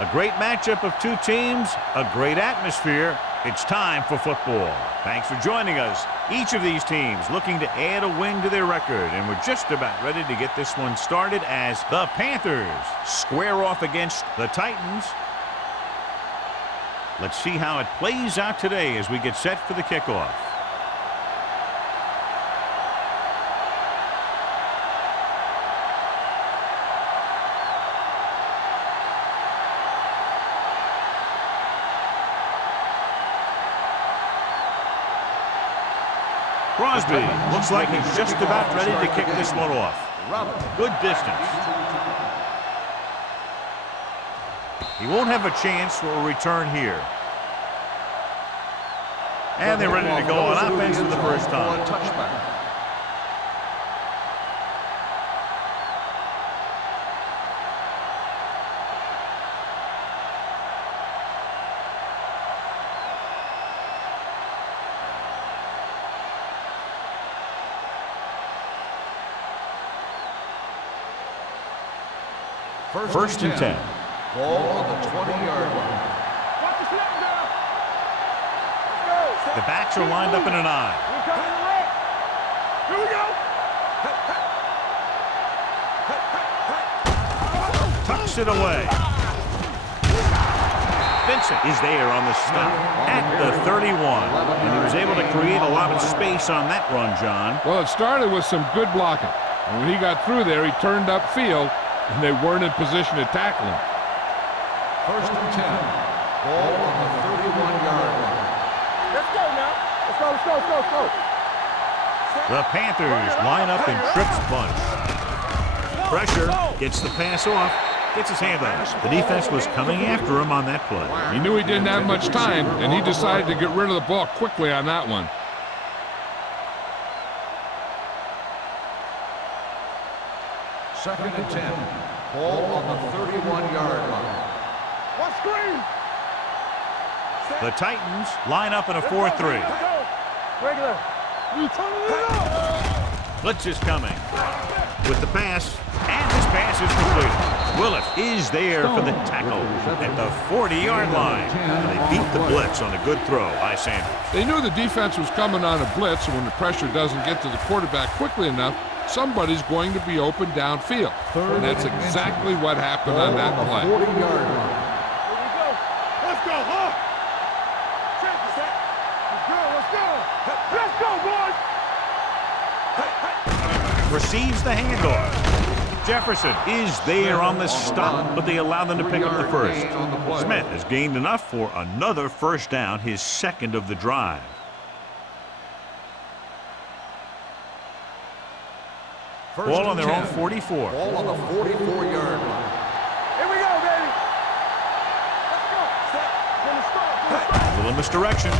A great matchup of two teams, a great atmosphere. It's time for football. Thanks for joining us. Each of these teams looking to add a win to their record, and we're just about ready to get this one started as the Panthers square off against the Titans. Let's see how it plays out today as we get set for the kickoff. Crosby looks like he's just about ready to kick this one off. Good distance. He won't have a chance for a return here. And they're ready to go on offense for the first time. First and 10. Ball on the 20-yard line. The backs are lined up in an I. Here we go. Tucks it away. Vincent is there on the stop at the 31. And he was able to create a lot of space on that run, John. Well, it started with some good blocking. And when he got through there, he turned upfield, and they weren't in position to tackle him. First and 10. Ball on the 31-yard line. Let's go now. Let's go. The Panthers line up in trips bunch. Pressure, gets the pass off, gets his hand on it. The defense was coming after him on that play. He knew he didn't have much time, and he decided to get rid of the ball quickly on that one. Second and 10. Ball on the 31-yard line. One screen. The Titans line up in a 4-3. Regular. You turn it up. Blitz is coming. With the pass, and this pass is complete. Willis is there for the tackle at the 40-yard line. And they beat the blitz on a good throw by Sanders. They knew the defense was coming on a blitz, and when the pressure doesn't get to the quarterback quickly enough, somebody's going to be open downfield. And that's exactly what happened on that play. 40-yard line. Here we go. Let's go, huh? Check this out. Let's go, boys. Receives the handoff. Jefferson is there on the stop, but they allow them to pick up the first. Smith has gained enough for another first down, his second of the drive. Ball on their own 44. Ball on the 44-yard line. Here we go, baby. Let's go. From the start. Little misdirection.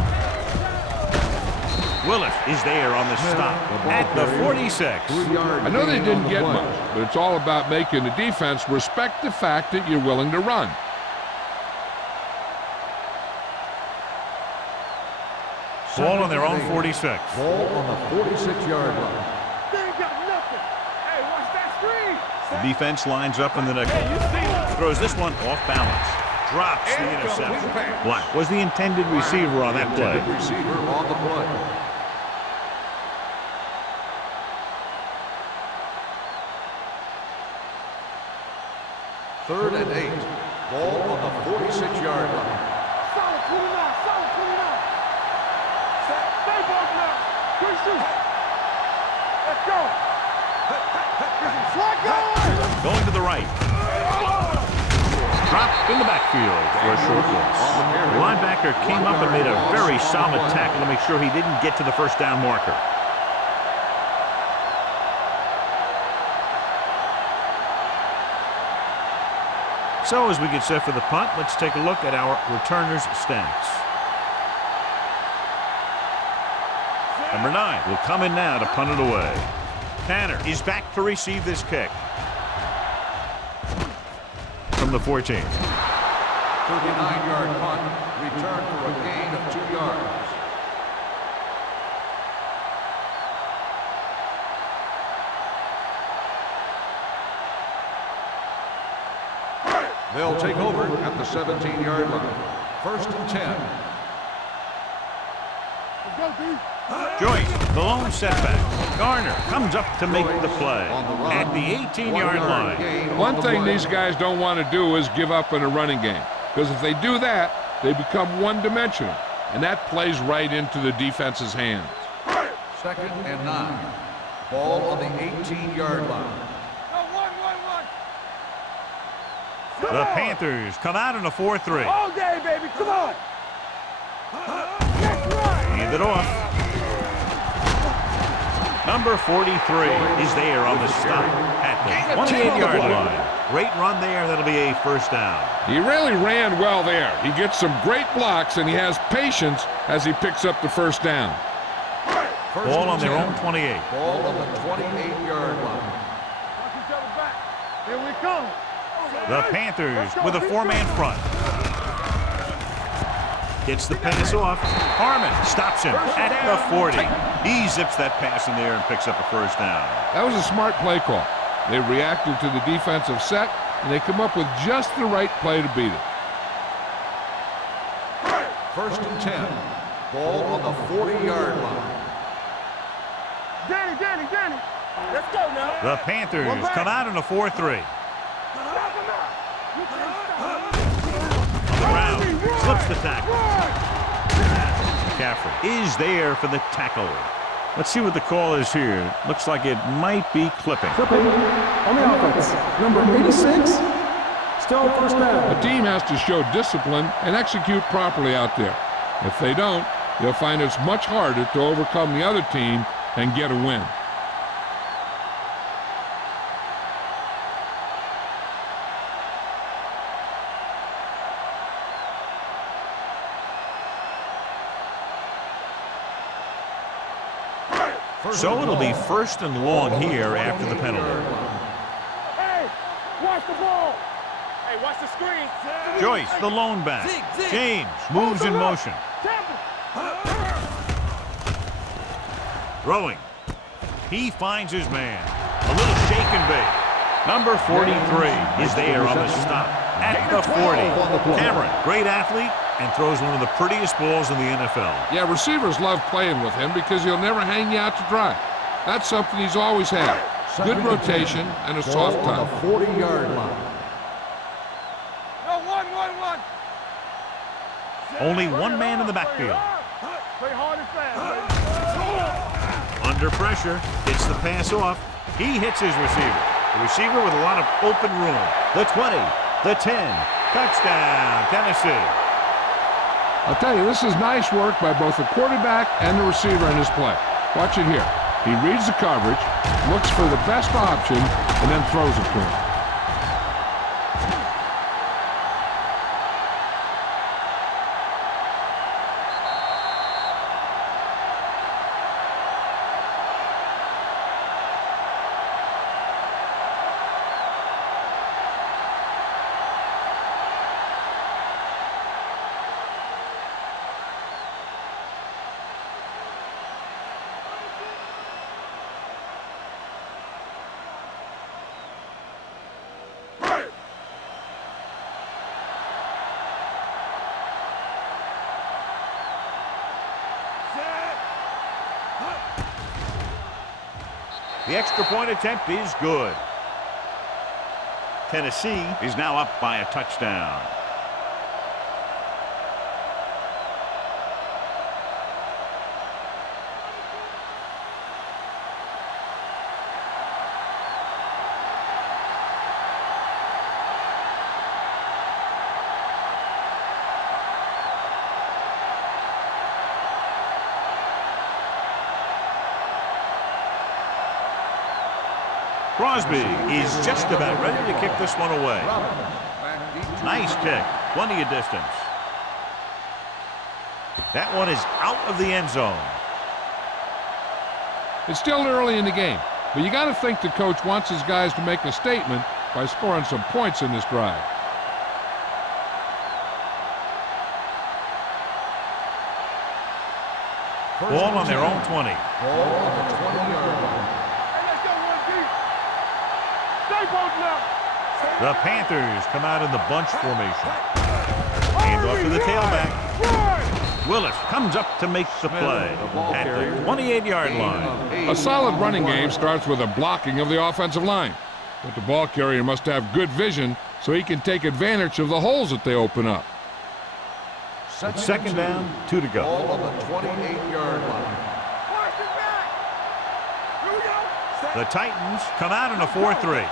Willis is there on the stop at the 46. I know they didn't get much, but it's all about making the defense respect the fact that you're willing to run. Ball on their own 46. Ball on the 46-yard line. They ain't got nothing. Hey, watch that screen. The defense lines up in the nickel. Throws this one off balance. Drops the interception. Black was the intended receiver on that play. Receiver on the play. Third and 8. Ball on the 46-yard line. Solid 29. Stay back now. Good shoot. Let's go. Slide going. Going to the right. Dropped in the backfield for a short loss. The linebacker came up and made a very solid tackle to make sure he didn't get to the first down marker. So as we get set for the punt, let's take a look at our returners' stats. Number 9 will come in now to punt it away. Tanner is back to receive this kick. From the 14. 39-yard punt, return for a gain of 2 yards. They'll take over at the 17-yard line. 1st and 10. Let's go, D. Joyce, the lone setback. Garner comes up to make the play at the 18-yard line. One thing these guys don't want to do is give up in a running game, because if they do that, they become one-dimensional, and that plays right into the defense's hands. 2nd and 9. Ball on the 18-yard line. The Panthers come out in a 4-3. All day, baby. Come on. That's right. Hand it off. Number 43 is there on the stop at the 28-yard line. Great run there. That'll be a first down. He really ran well there. He gets some great blocks, and he has patience as he picks up the first down. Ball on their own 28. Ball on the 28-yard line. Watch each other back. Here we come. The Panthers with a four-man front. Gets the pass off. Harmon stops him at the 40. He zips that pass in there and picks up a first down. That was a smart play call. They reacted to the defensive set, and they come up with just the right play to beat it. 1st and 10. Ball on the 40-yard line. Danny. Let's go now. The Panthers come out in a 4-3. Stop him out. You can't stop On the ground, slips the tackle. McCaffrey is there for the tackle. Let's see what the call is here. Looks like it might be clipping. Clipping on the offense. Number 86, still first down. A team has to show discipline and execute properly out there. If they don't, they'll find it's much harder to overcome the other team and get a win. So it'll be 1st and long here after the penalty. Hey, watch the ball. Hey, watch the screen. Joyce, the lone back. James moves in motion. Throwing. He finds his man. A little shake and bake. Number 43 is there on the stop at the 40. Cameron, great athlete, and throws one of the prettiest balls in the NFL. Yeah, receivers love playing with him because he'll never hang you out to dry. That's something he's always had. Good rotation and a soft Ball on touch. the 40-yard line. No, one. Only one man in the backfield. Play hard and fast, baby. Under pressure, gets the pass off. He hits his receiver. The receiver with a lot of open room. The 20, the 10. Touchdown, Tennessee. I'll tell you, this is nice work by both the quarterback and the receiver in his play. Watch it here. He reads the coverage, looks for the best option, and then throws it to him. The extra point attempt is good. Tennessee is now up by a touchdown. Crosby is just about ready to kick this one away. Nice kick. Plenty of distance. That one is out of the end zone. It's still early in the game, but you got to think the coach wants his guys to make a statement by scoring some points in this drive. Ball on their own 20. Ball on the 20-yard line. Hey, let's go, 1 deep. Stay posted up. The Panthers come out in the bunch formation. Hand off to the tailback. Willis comes up to make the play at the 28-yard line. A solid running game starts with a blocking of the offensive line. But the ball carrier must have good vision so he can take advantage of the holes that they open up. Second down, 2 to go. Ball on the 28-yard line. The Titans come out in a 4-3.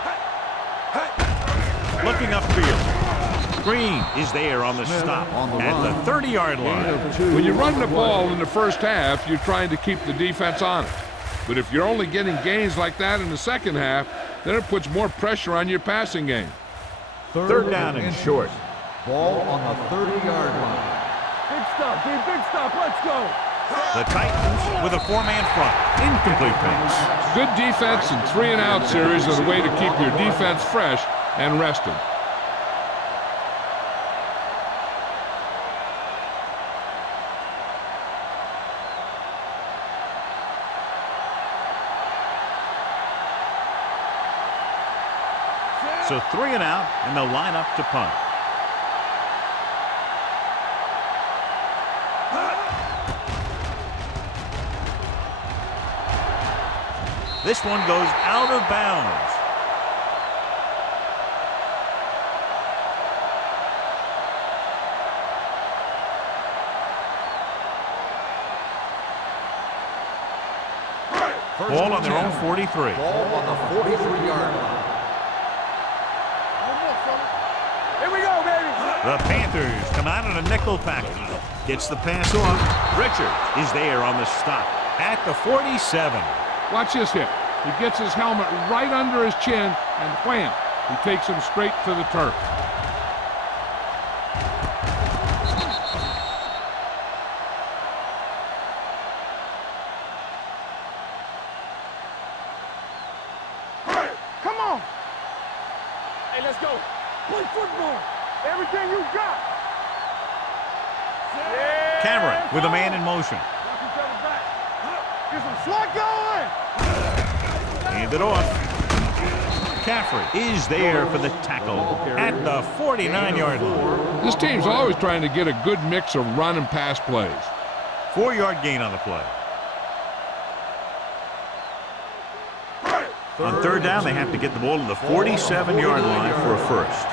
Looking upfield. Green is there on the stop at the 30-yard line. When you run the ball in the first half, you're trying to keep the defense on it. But if you're only getting gains like that in the second half, then it puts more pressure on your passing game. Third down and short. Ball on the 30-yard line. Big stop, dude, big stop. Let's go. The Titans with a 4-man front. Incomplete pass. Good defense and 3-and-out series are the way to keep your defense fresh and rested. So 3 and out, and they'll line up to punt. This one goes out of bounds. Ball on their own 43. Ball on the 43-yard line. Here we go, baby. The Panthers come out in a nickel package. Gets the pass off. Richard is there on the stop at the 47. Watch this hit. He gets his helmet right under his chin, and wham, he takes him straight to the turf. Come on. Hey, let's go. Play football. Everything you got. Yeah. Cameron with a man in motion. Knock each other back. Get some slot going. Hand it off. Caffrey is there for the tackle at the 49-yard line. This team's always trying to get a good mix of run and pass plays. 4-yard gain on the play. On third down, they have to get the ball to the 47-yard line for a first.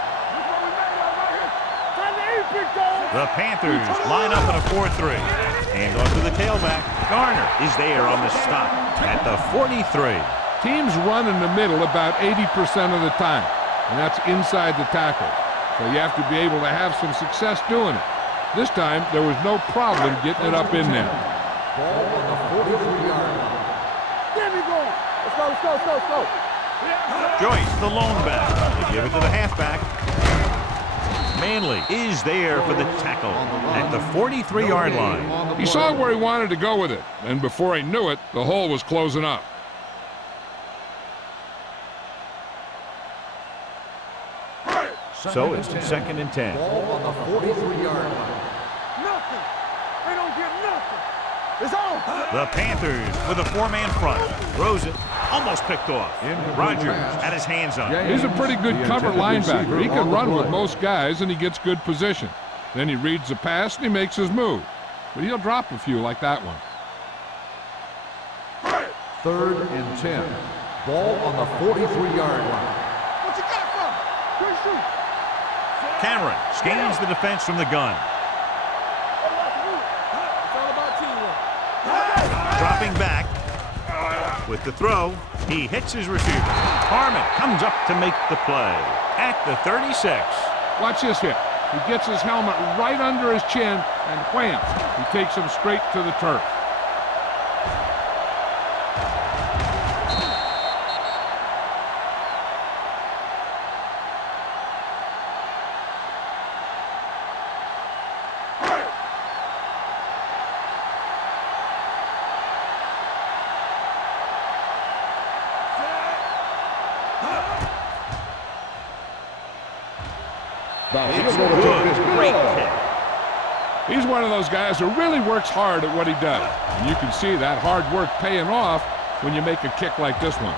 The Panthers line up in a 4-3. Hand off to the tailback. Garner is there on the stop at the 43. Teams run in the middle about 80% of the time, and that's inside the tackle. So you have to be able to have some success doing it. This time, there was no problem getting it up in there. Ball on the 43-yard line. There we go. Let's go, let's go, let's go, let's go. Joyce, the lone back. They give it to the halfback. Manley is there for the tackle at the 43-yard line. He saw where he wanted to go with it, and before he knew it, the hole was closing up. So it's 2nd and 10. Ball on the 43-yard line. Nothing. They don't get nothing. It's on. The Panthers with a 4-man front. Throws it. Almost picked off. Rogers had his hands on it. He's a pretty good cover linebacker. He can run with most guys, and he gets good position. Then he reads the pass, and he makes his move. But he'll drop a few like that one. 3rd and 10. Ball on the 43-yard line. What you got from? Good shoot. Cameron scans the defense from the gun. It's all about teamwork. Dropping back. With the throw, he hits his receiver. Harmon comes up to make the play at the 36. Watch this hit. He gets his helmet right under his chin, and wham, he takes him straight to the turf. It's good. Great kick. He's one of those guys who really works hard at what he does. And you can see that hard work paying off when you make a kick like this one.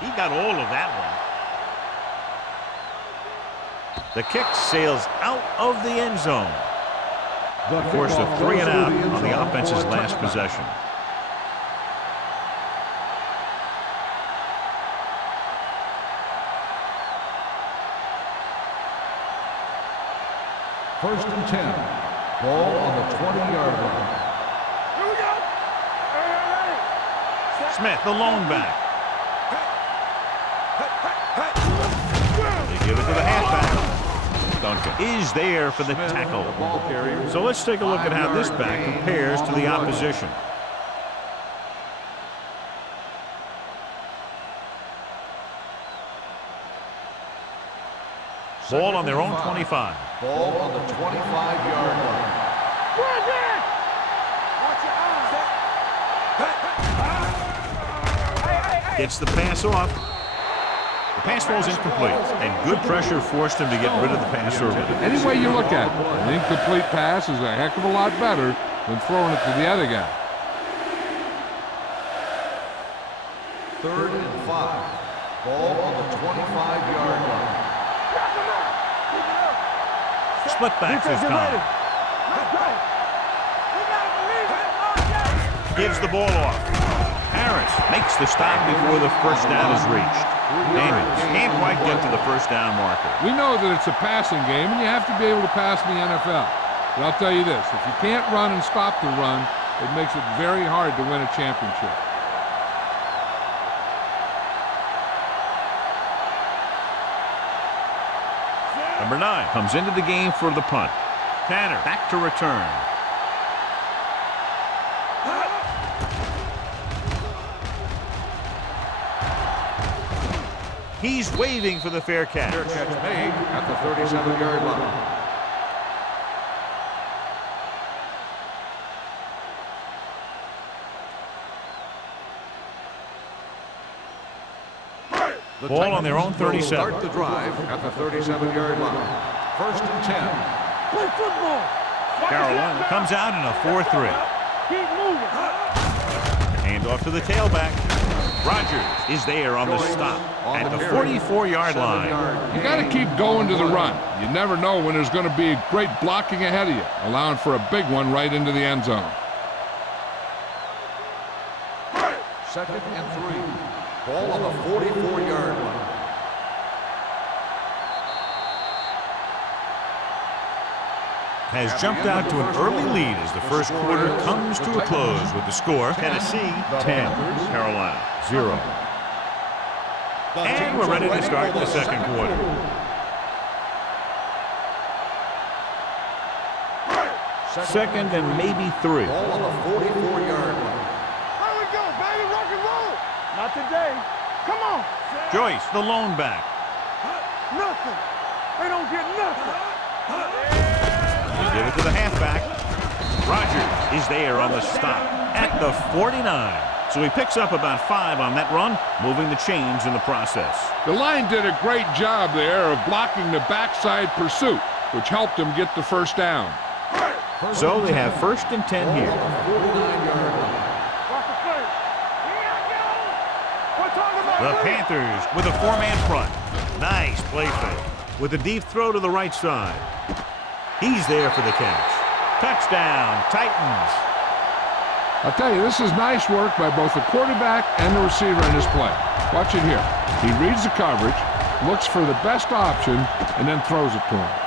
He got all of that one. The kick sails out of the end zone. Of course, a 3 and out on the offense's last possession. First and 10. Ball on the 20-yard line. Here we go. Ready. Smith, the lone back. They give it to the halfback. Duncan is there for the tackle. So let's take a look at how this back compares to the opposition. Ball on their own 25. Ball on the 25-yard line. Watch your eyes. Gets the pass off. The pass falls incomplete, and good pressure forced him to get rid of the pass early. Any way you look at it, an incomplete pass is a heck of a lot better than throwing it to the other guy. 3rd and 5. Ball on the 25-yard line. Split back this time. Gives the ball off. Harris makes the stop before the first down is reached. Daniels can't quite get to the first down marker. We know that it's a passing game, and you have to be able to pass in the NFL. But I'll tell you this, if you can't run and stop the run, it makes it very hard to win a championship. Number 9 comes into the game for the punt. Tanner back to return. He's waving for the fair catch. Fair catch made at the 37-yard line. The Ball on their own 37. Start the drive at the 37-yard line. First and 10. Play football. Carolina comes out in a 4-3. Keep moving. Hand off to the tailback. Rogers is there on the stop at the 44-yard line. You got to keep going to the run. You never know when there's going to be great blocking ahead of you, allowing for a big one right into the end zone. 2nd and 3. Ball on the 44-yard line. Has jumped out to an early lead as the first quarter comes to a close with the score Tennessee 10, Carolina 0. And we're ready to start the second quarter. Second and maybe 3. Ball on the 44-yard line. Here we go, baby. Rock and roll. Not today. Come on. Joyce, the lone back. Nothing. They don't get nothing. They give it to the halfback. Rogers is there on the stop at the 49. So he picks up about 5 on that run, moving the chains in the process. The line did a great job there of blocking the backside pursuit, which helped them get the first down. So they have first and 10 here. Watch the play. Here I go. We're talking about The three. Panthers with a 4-man front. Nice play fake with a deep throw to the right side. He's there for the catch. Touchdown, Titans. I'll tell you, this is nice work by both the quarterback and the receiver in his play. Watch it here. He reads the coverage, looks for the best option, and then throws it to him.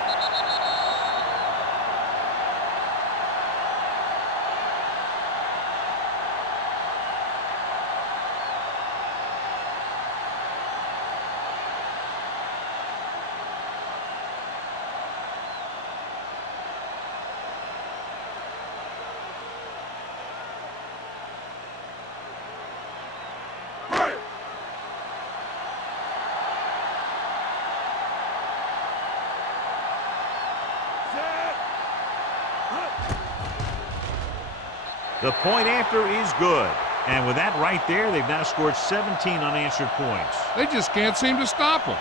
The point after is good. And with that right there, they've now scored 17 unanswered points. They just can't seem to stop him.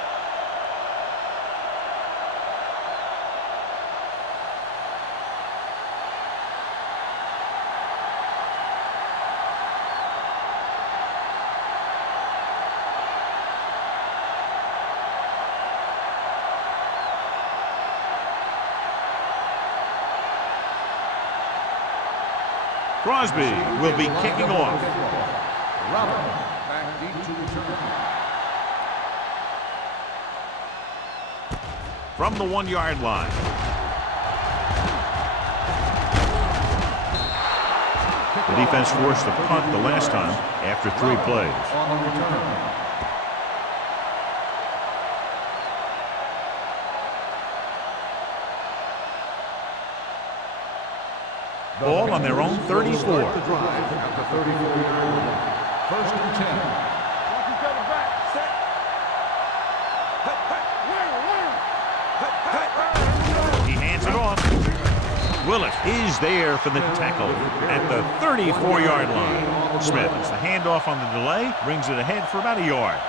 Crosby will be kicking off. Robin back deep to return. From the 1-yard line. The defense forced a punt the last time after 3 plays. On the return. Ball on their own 34. Start the drive at the 34-yard line. First and 10. Watch each other back. Set. He hands it off. Willis is there for the tackle at the 34-yard line. Smith gets the handoff on the delay, brings it ahead for about a yard.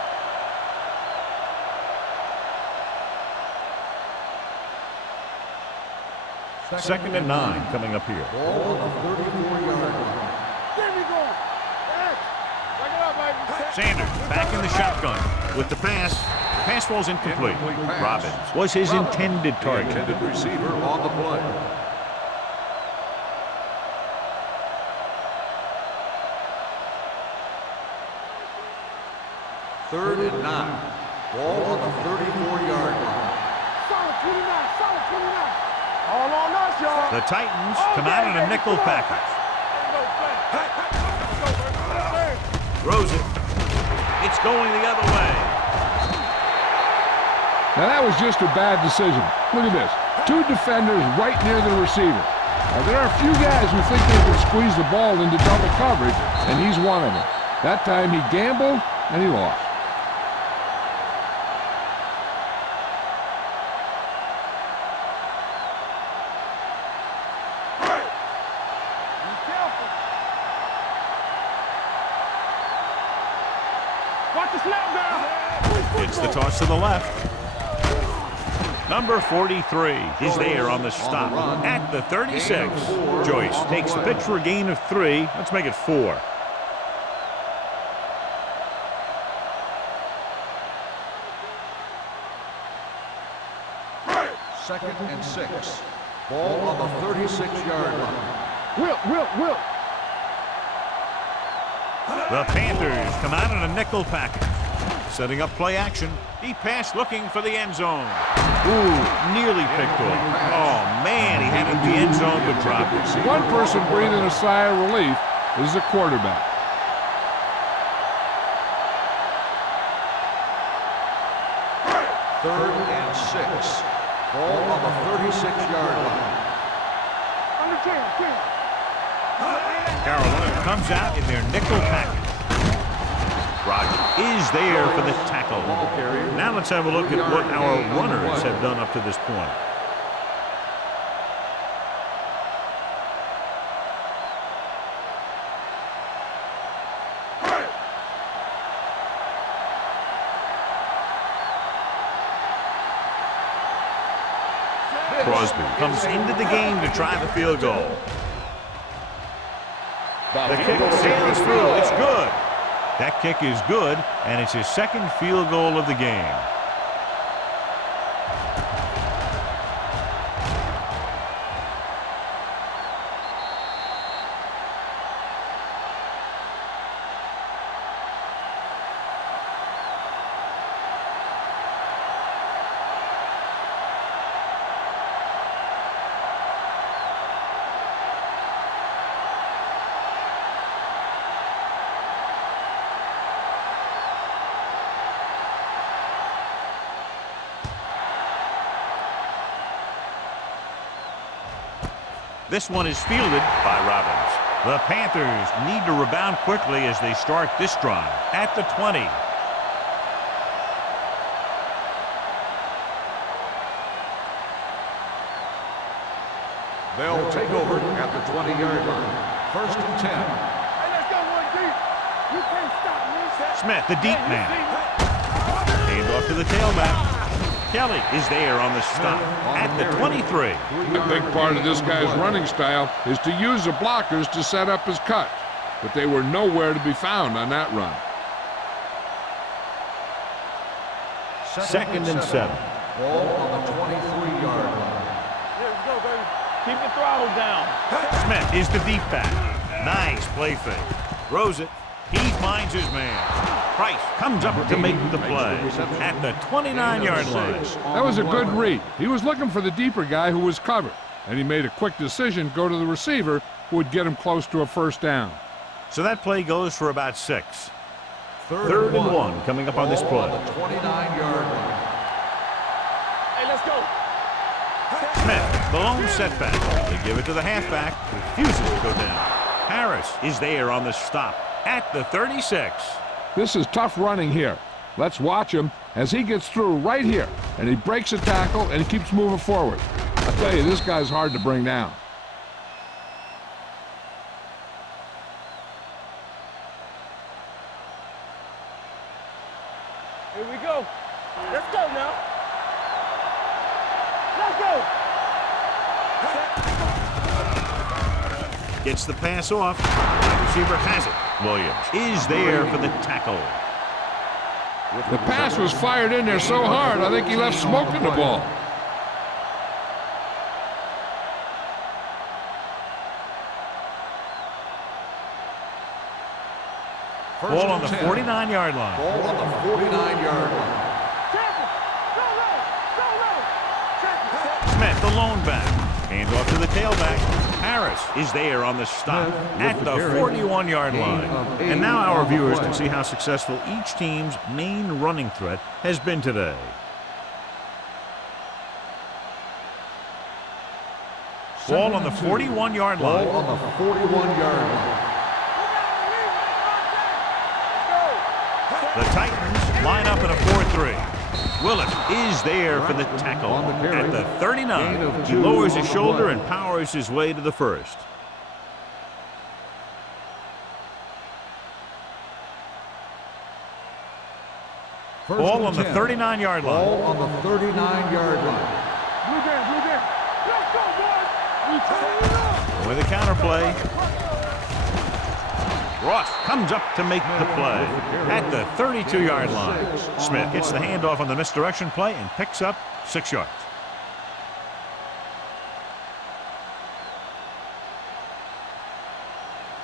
Second and 9 coming up here. Ball on the 34-yard line. There we go. Check it out, baby. Sanders back in the shotgun with the pass. The pass falls incomplete. Incomplete pass. Robbins was his intended The target. intended receiver on the play. Third and 9. Ball on the 34-yard line. Solid 29. Solid 29. All on us, y'all. The Titans come out in a nickel package. Throws it. It's going the other way. Now that was just a bad decision. Look at this. 2 defenders right near the receiver. Now, there are a few guys who think they can squeeze the ball into double coverage, and he's one of them. That time he gambled, and he lost. Be careful. Watch the snap down. It's the toss to the left. Number 43 is there on the stop at the 36. Joyce takes the pitch for a gain of 3. Let's make it 4. Second and 6. Ball on the 36-yard line. Will. The Panthers come out in a nickel package. Setting up play action. Deep pass looking for the end zone. Ooh, nearly picked off. Oh, man, he had it in the end zone but dropped it. One person breathing a sigh of relief is the quarterback. Third and 6. Ball on the 36-yard line. Under 10. Carolina comes out in their nickel package. Rogers is there for the tackle. Now let's have a look at what our runners have done up to this point. Crosby comes into the game to try the field goal. The kick sails through. It's good. That kick is good, and it's his second field goal of the game. This one is fielded by Robbins. The Panthers need to rebound quickly as they start this drive at the 20. They'll take over at the 20-yard line. First and 10. Hey, let's go one deep. You can't stop me. Smith, the deep man. Hand off to the tailback. Kelly is there on the stop at the 23. A big part of this guy's running style is to use the blockers to set up his cut, but they were nowhere to be found on that run. Second and 7. Ball on the 23-yard line. Here we go, baby. Keep the throttle down. Smith is the deep back. Nice play fake. Throws it. He finds his man. Price comes up to make the play at the 29-yard line. That was a good read. He was looking for the deeper guy who was covered, and he made a quick decision to go to the receiver who would get him close to a first down. So that play goes for about 6. Third and 1 coming up on this play. On the 29-yard line. Hey, let's go. Smith, the lone setback. They give it to the halfback, refuses to go down. Harris is there on the stop at the 36. This is tough running here. Let's watch him as he gets through right here, and he breaks a tackle and he keeps moving forward. I tell you, this guy's hard to bring down. Here we go. Let's go now. Let's go. Gets the pass off. The receiver has it. Williams is there for the tackle. The pass was fired in there so hard, I think he left smoke in the ball. Ball on the 49-yard line. Ball on the 49-yard line. Smith, the lone back. Hands off to the tailback. Harris is there on the stop at the 41-yard line. And now our viewers can see how successful each team's main running threat has been today. Ball on the 41-yard line. Ball on the 41-yard line. The Titans line up in a 4-3. Willis is there for the tackle at the 39. He lowers his shoulder and powers his way to the first. Ball on the 39-yard line. Ball on the 39-yard line. Blue game. Let's go, boys. We turn it up. With a counterplay. Ross comes up to make the play at the 32-yard line. Smith gets the handoff on the misdirection play and picks up 6 yards.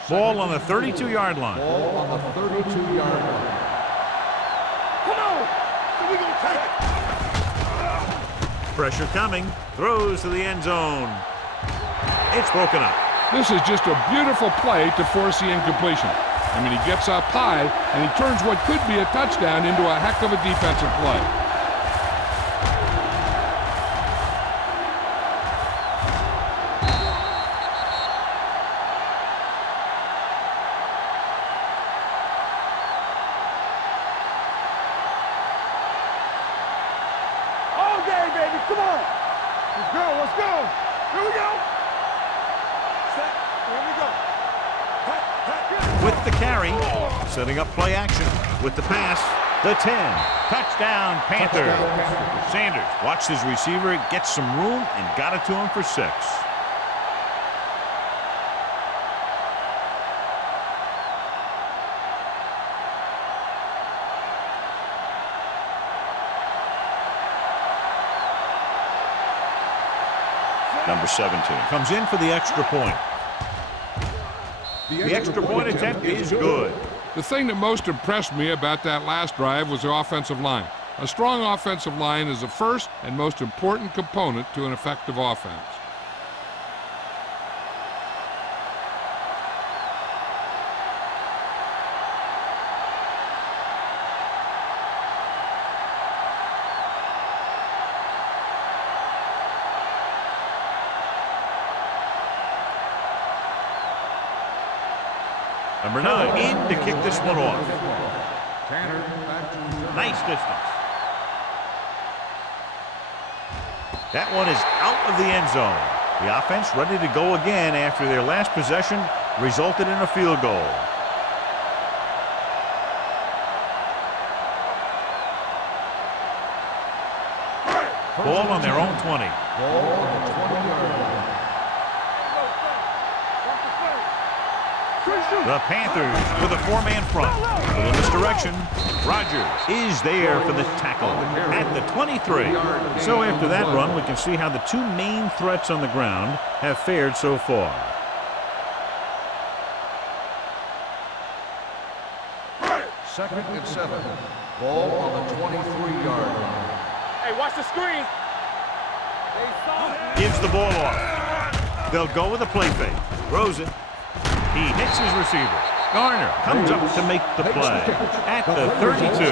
Ball on the 32-yard line. Ball on the 32-yard line. Come on. We gonna take. Pressure coming. Throws to the end zone. It's broken up. This is just a beautiful play to force the incompletion. I mean, he gets up high, and he turns what could be a touchdown into a heck of a defensive play. All day, baby. Come on. Let's go. Here we go. Here we go. With the carry, setting up play action. With the pass, the 10. Touchdown, Panthers. Sanders watched his receiver, get some room, and got it to him for 6. Number 17 comes in for the extra point. The extra point attempt is good. The thing that most impressed me about that last drive was the offensive line. A strong offensive line is the first and most important component to an effective offense. Number 9 in to kick this one off. Nice distance. That one is out of the end zone. The offense ready to go again after their last possession resulted in a field goal. Ball on their own 20. Ball on the 20-yard line. The Panthers with a 4-man front. With a misdirection, Rogers is there for the tackle at the 23. So after that run, we can see how the two main threats on the ground have fared so far. 2nd and 7. Ball on the 23-yard line. Hey, watch the screen. They saw him. Gives the ball off. They'll go with a play fake. Throws it. He hits his receiver. Garner comes up to make the play at the 32.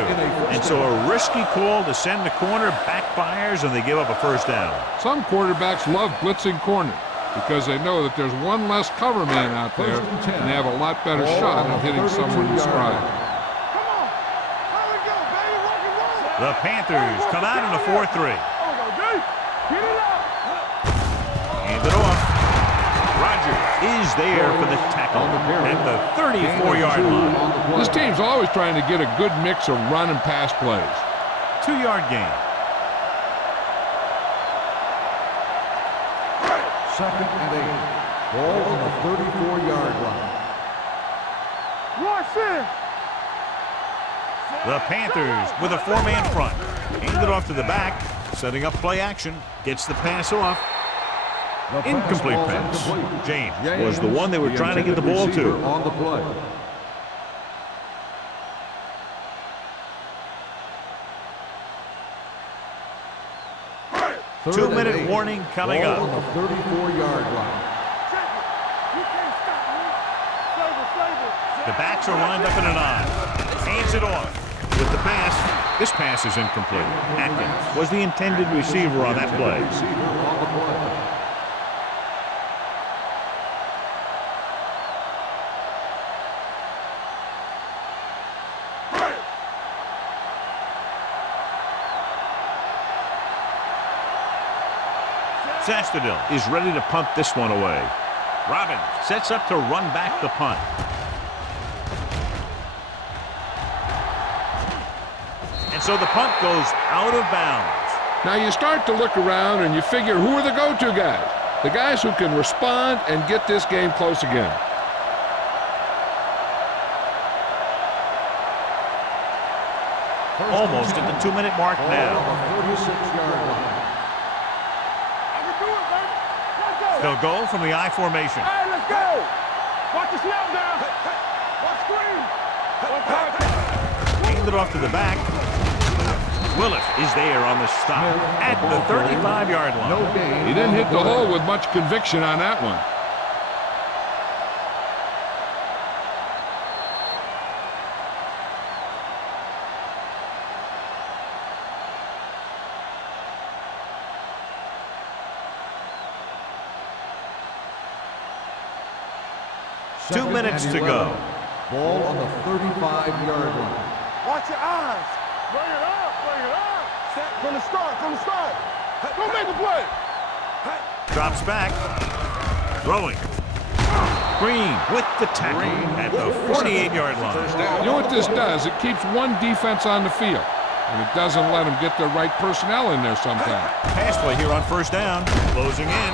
And so a risky call to send the corner backfires, and they give up a first down. Some quarterbacks love blitzing corners because they know that there's one less cover man out there, and they have a lot better shot at hitting someone in stride. Come on. How we go, baby? Rock and roll. The Panthers come out in a 4-3. Oh, go deep. Get it out. Hand it off. Rogers is there for the tackle at the 34-yard line. This team's always trying to get a good mix of run and pass plays. 2-yard gain. 2nd and 8. Ball on the 34-yard line. Rush in. The Panthers with a 4-man front. Hand it off to the back. Setting up play action. Gets the pass off. Incomplete pass. James was the one they were trying to get the ball to. On the play. Two-minute warning coming Ball up. on the 34-yard line. Check it. You can't stop me. Save it. The backs are lined up in a 9. Hands it off. With the pass, this pass is incomplete. Atkins was the intended receiver on that play. Receiver on the play. Sastadil is ready to punt this one away. Robbins sets up to run back the punt. And so the punt goes out of bounds. Now you start to look around and you figure, who are the go-to guys? The guys who can respond and get this game close again. Almost at the 2-minute mark Ball now. on the 36-yard line. I can do it, baby. Let's go. They'll go from the I formation. Hey, let's go. Watch the snap down. Watch screen. One time. Hand it off to the back. Willis is there on the stop at the 35-yard line. No gain. He didn't hit the hole with much conviction on that one. Two minutes to go. Ball on the 35-yard line. Watch your eyes. Bring it up. Bring it up. From the start. From the start. Go make the play. Drops back. Throwing. Green with the tackle at the 48-yard line. You know what this does? It keeps one defense on the field, and it doesn't let them get the right personnel in there sometimes. Pass play here on first down. Closing in.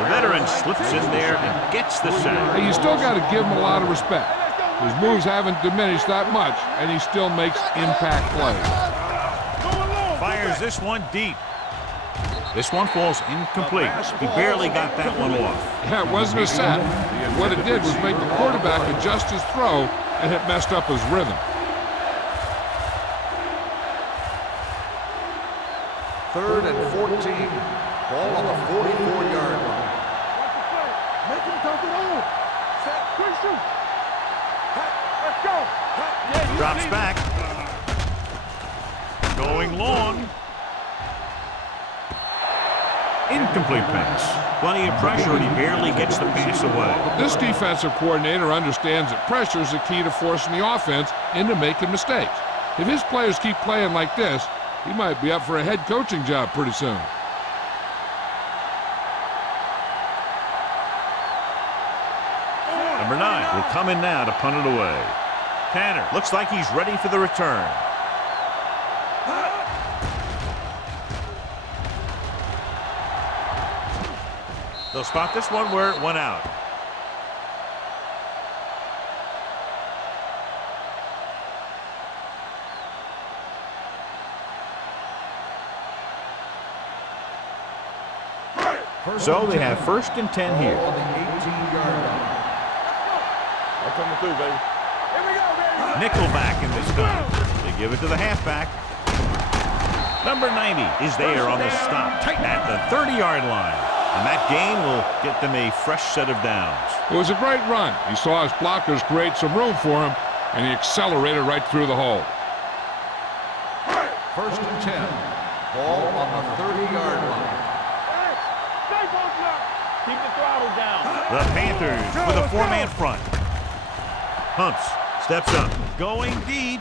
The veteran slips in there and gets the sack. Hey, you still got to give him a lot of respect. His moves haven't diminished that much, and he still makes impact plays. Fires this one deep. This one falls incomplete. He barely got that one off. Yeah, it wasn't a sack. What it did was make the quarterback adjust his throw, and it messed up his rhythm. 3rd and 14. Ball on the 44-yard line. Make him come to the hole. Set. Quick shoot. Let's go. Yeah, you Drops see back. Going long. Incomplete pass. Plenty of pressure, and he barely gets the pass away. This defensive coordinator understands that pressure is the key to forcing the offense into making mistakes. If his players keep playing like this, he might be up for a head coaching job pretty soon. Number 9 will come in now to punt it away. Tanner looks like he's ready for the return. They'll spot this one where it went out. So they have 1st and 10 here. On the 18-yard line. I'm coming through, baby. Here we go. Nickelback in this time. They give it to the halfback. Number 90 is there on the stop at the 30-yard line. And that gain will get them a fresh set of downs. It was a great run. He saw his blockers create some room for him, and he accelerated right through the hole. First and 10. Ball on the 30-yard line. Keep the throttle down. The Panthers with a four-man front. Pumps, steps up, going deep.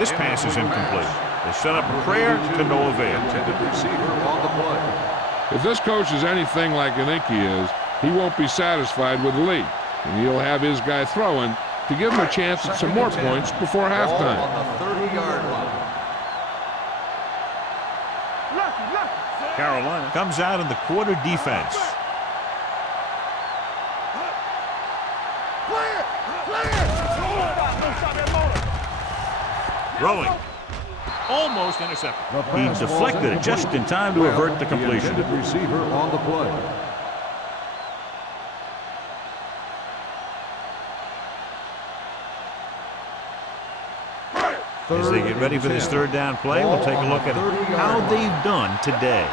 This pass is incomplete. They set up a prayer to no avail. Intended receiver on the play. If this coach is anything like I think he is, he won't be satisfied with the lead, and he'll have his guy throwing to give him a chance at some more points before halftime. Ball on the 30-yard line. Carolina comes out in the quarter defense. Throwing. Almost intercepted. He deflected it just in time to avert the completion. The receiver on the play. As they get ready for this third down play, we'll take a look at how they've done today.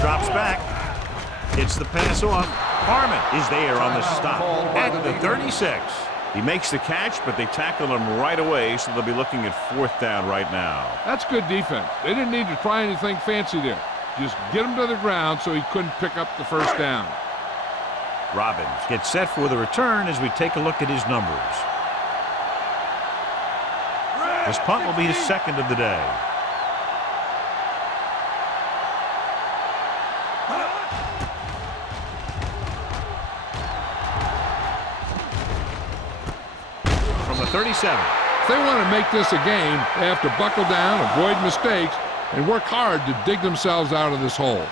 Drops back. Gets the pass off. Harmon is there on the stop at the 36. He makes the catch, but they tackle him right away, so they'll be looking at fourth down right now. That's good defense. They didn't need to try anything fancy there. Just get him to the ground so he couldn't pick up the first down. Robbins gets set for the return as we take a look at his numbers. This punt will be his second of the day. From the 37. If they want to make this a game, they have to buckle down, avoid mistakes, and work hard to dig themselves out of this hole.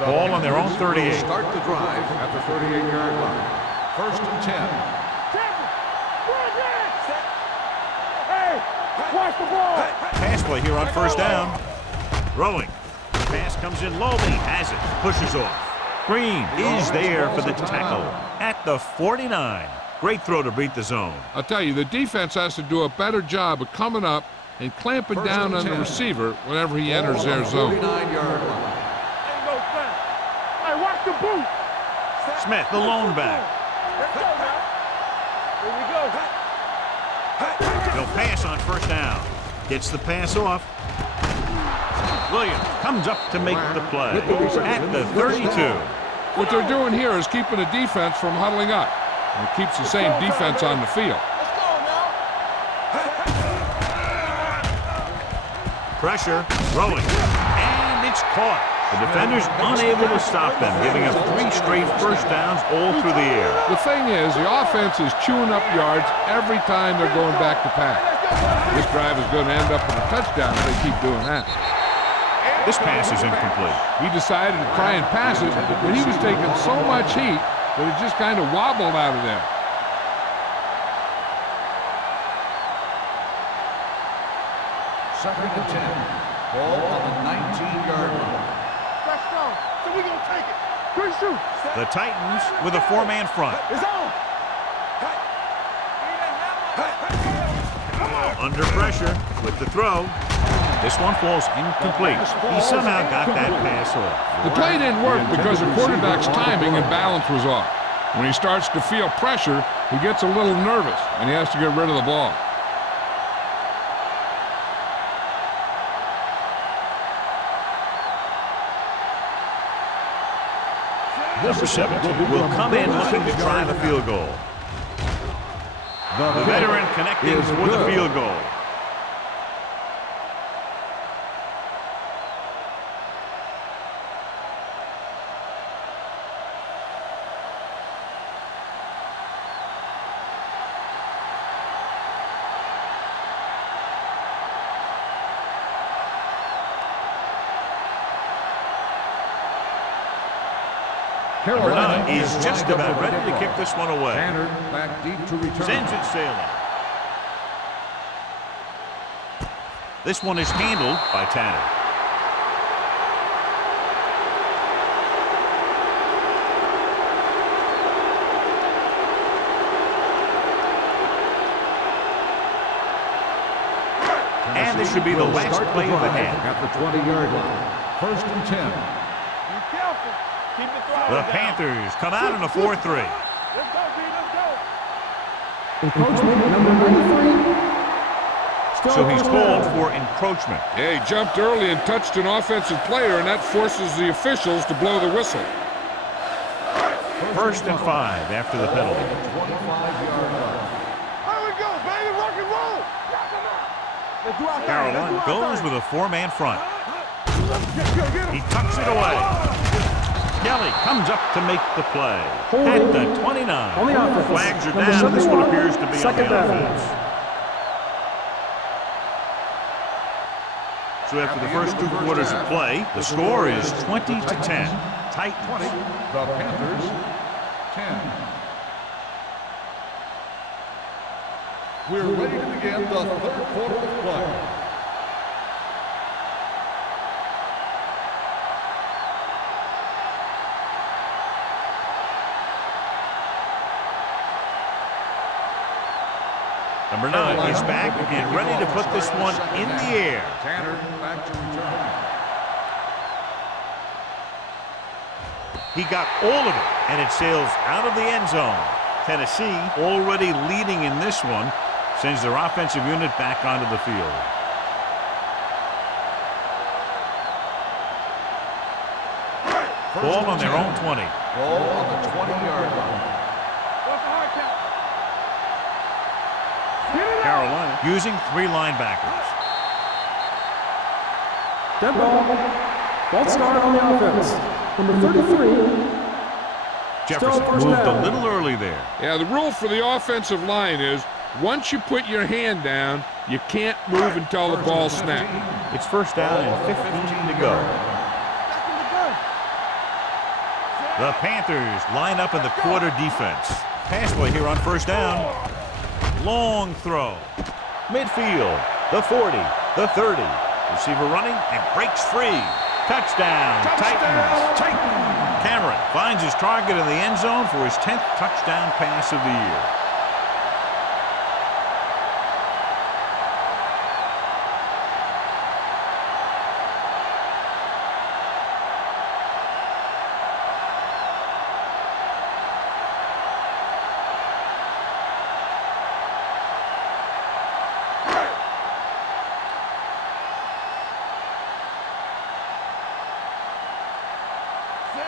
Ball on their own 38. Start the drive at the 38-yard line. First and 10. Hey, watch the ball. Pass play here on first down. Throwing. Pass comes in low, but he has it. Pushes off. Green is there for the tackle at the 49. Great throw to beat the zone. I'll tell you, the defense has to do a better job of coming up and clamping down on the receiver whenever he enters their zone. 49-yard line. Hey, watch the boot. Smith, the lone back. Let's go now. Here we go. He'll pass on first down. Gets the pass off. Williams comes up to make the play at the 32. What they're doing here is keeping the defense from huddling up. And it keeps the same defense on the field. Let's go now. Pressure, throwing, and it's caught. The defender's unable to stop them, giving up 3 straight first downs all through the air. The thing is, the offense is chewing up yards every time they're going back to pass. This drive is going to end up with a touchdown if they keep doing that. This pass is incomplete. He decided to try and pass it, but he was taking so much heat that it just kind of wobbled out of there. Second and 10. Ball on the 19-yard line. Let's go. So we're going to take it. Good shoot. The Titans with a 4-man front. It's on. Under pressure with the throw. This one falls incomplete. He somehow got that pass off. The play didn't work because the quarterback's timing and balance was off. When he starts to feel pressure, he gets a little nervous, and he has to get rid of the ball. Number 17 will come in looking to try the field goal. The veteran connecting for the field goal. Number 9 is just about ready to kick this one away. Tanner back deep to return. Sends it sailing. This one is handled by Tanner. And this should be the last play of the half. At the 20-yard line. 1st and 10. Be careful. Keep it throwing. The Panthers come out in a 4-3. Let's go, B. Let's go. Encroachment number 93. Still So he's first called down. for encroachment. Yeah, he jumped early and touched an offensive player, and that forces the officials to blow the whistle. 1st and 5 after the penalty. 25-yard line. Here we go, baby. Rock and roll. Let's do our thing. Carolina goes with a 4-man front. Get him. He tucks it away. Kelly comes up to make the play. Holding At the 29. on the offense. Flags are Number down. This one 71, appears to be on second the down. offense. So after the first 2 quarters of play, the score is 20-10. Titans. 20. The Panthers, 10. We're ready to begin the 3rd quarter of play. Number 9 is back and ready to put this one in the air. Tanner back to return. He got all of it, and it sails out of the end zone. Tennessee already leading in this one, sends their offensive unit back onto the field. Ball on their own 20. Ball on the 20-yard line. What's the hard count? Carolina using 3 linebackers. Dead ball. False start on the offense. Number 33. Jefferson first moved a down. little early there. Yeah, the rule for the offensive line is once you put your hand down, you can't move until the ball snaps. It's 1st down and 15 to go. Back in the gun. The Panthers line up in the quarter defense. Pass play here on 1st down. Long throw. Midfield. The 40. The 30. Receiver running and breaks free. Touchdown, Titans. Cameron finds his target in the end zone for his 10th touchdown pass of the year.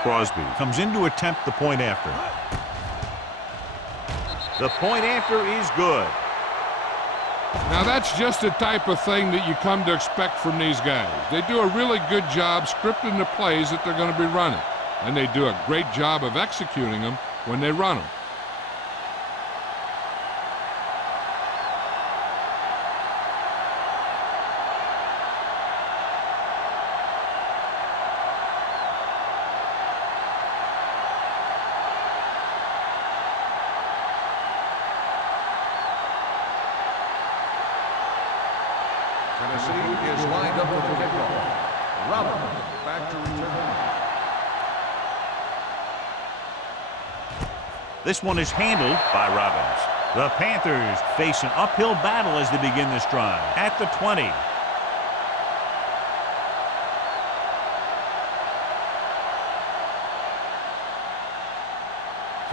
Crosby comes in to attempt the point after. The point after is good. Now, that's just the type of thing that you come to expect from these guys. They do a really good job scripting the plays that they're going to be running, and they do a great job of executing them when they run them. Tennessee is lined up for the kickoff. Robert back to return. This one is handled by Robbins. The Panthers face an uphill battle as they begin this drive. At the 20.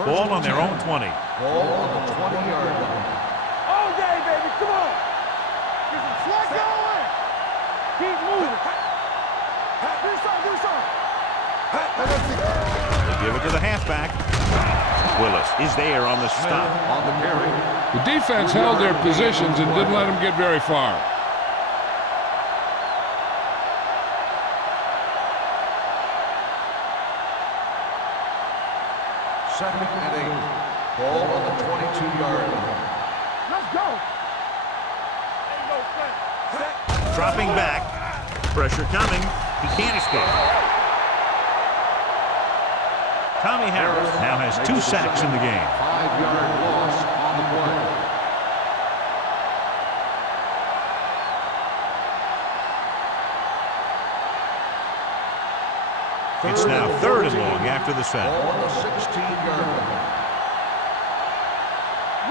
Ball on their own 20. Ball on the 20-yard line. All day, baby. Come on. Get some slack going. Keep moving. Do something. They give it to the halfback. Willis is there on the stop. On the carry. The defense held their positions and didn't let them get very far. Second and 8. Ball on the 22-yard line. Let's go. Ain't no thing. Dropping back. Pressure coming. He can't escape. Tommy Harris now has 2 sacks in the game. 5-yard loss on the play. It's now 3rd and long after the set. Ball on the 16-yard line.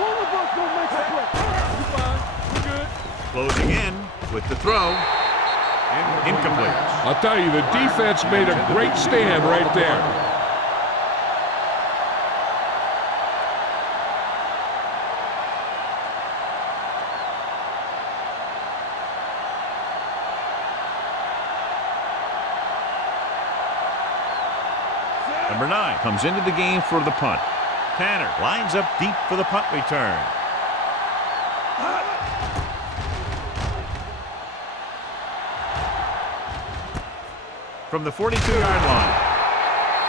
One of us gonna make a play. You fine. We good. Closing in with the throw. Incomplete. I'll tell you, the defense made a great stand right there. Number 9 comes into the game for the punt. Tanner lines up deep for the punt return. From the 42-yard line.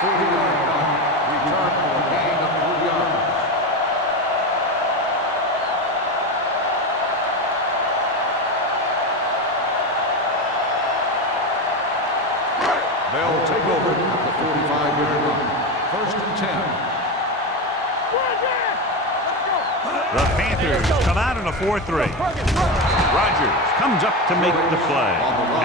40-yard punt. Return for a gain of 3 yards. They'll take over at the 45-yard line. 1st and 10. The Panthers come out in a 4-3. Rogers comes up to make the play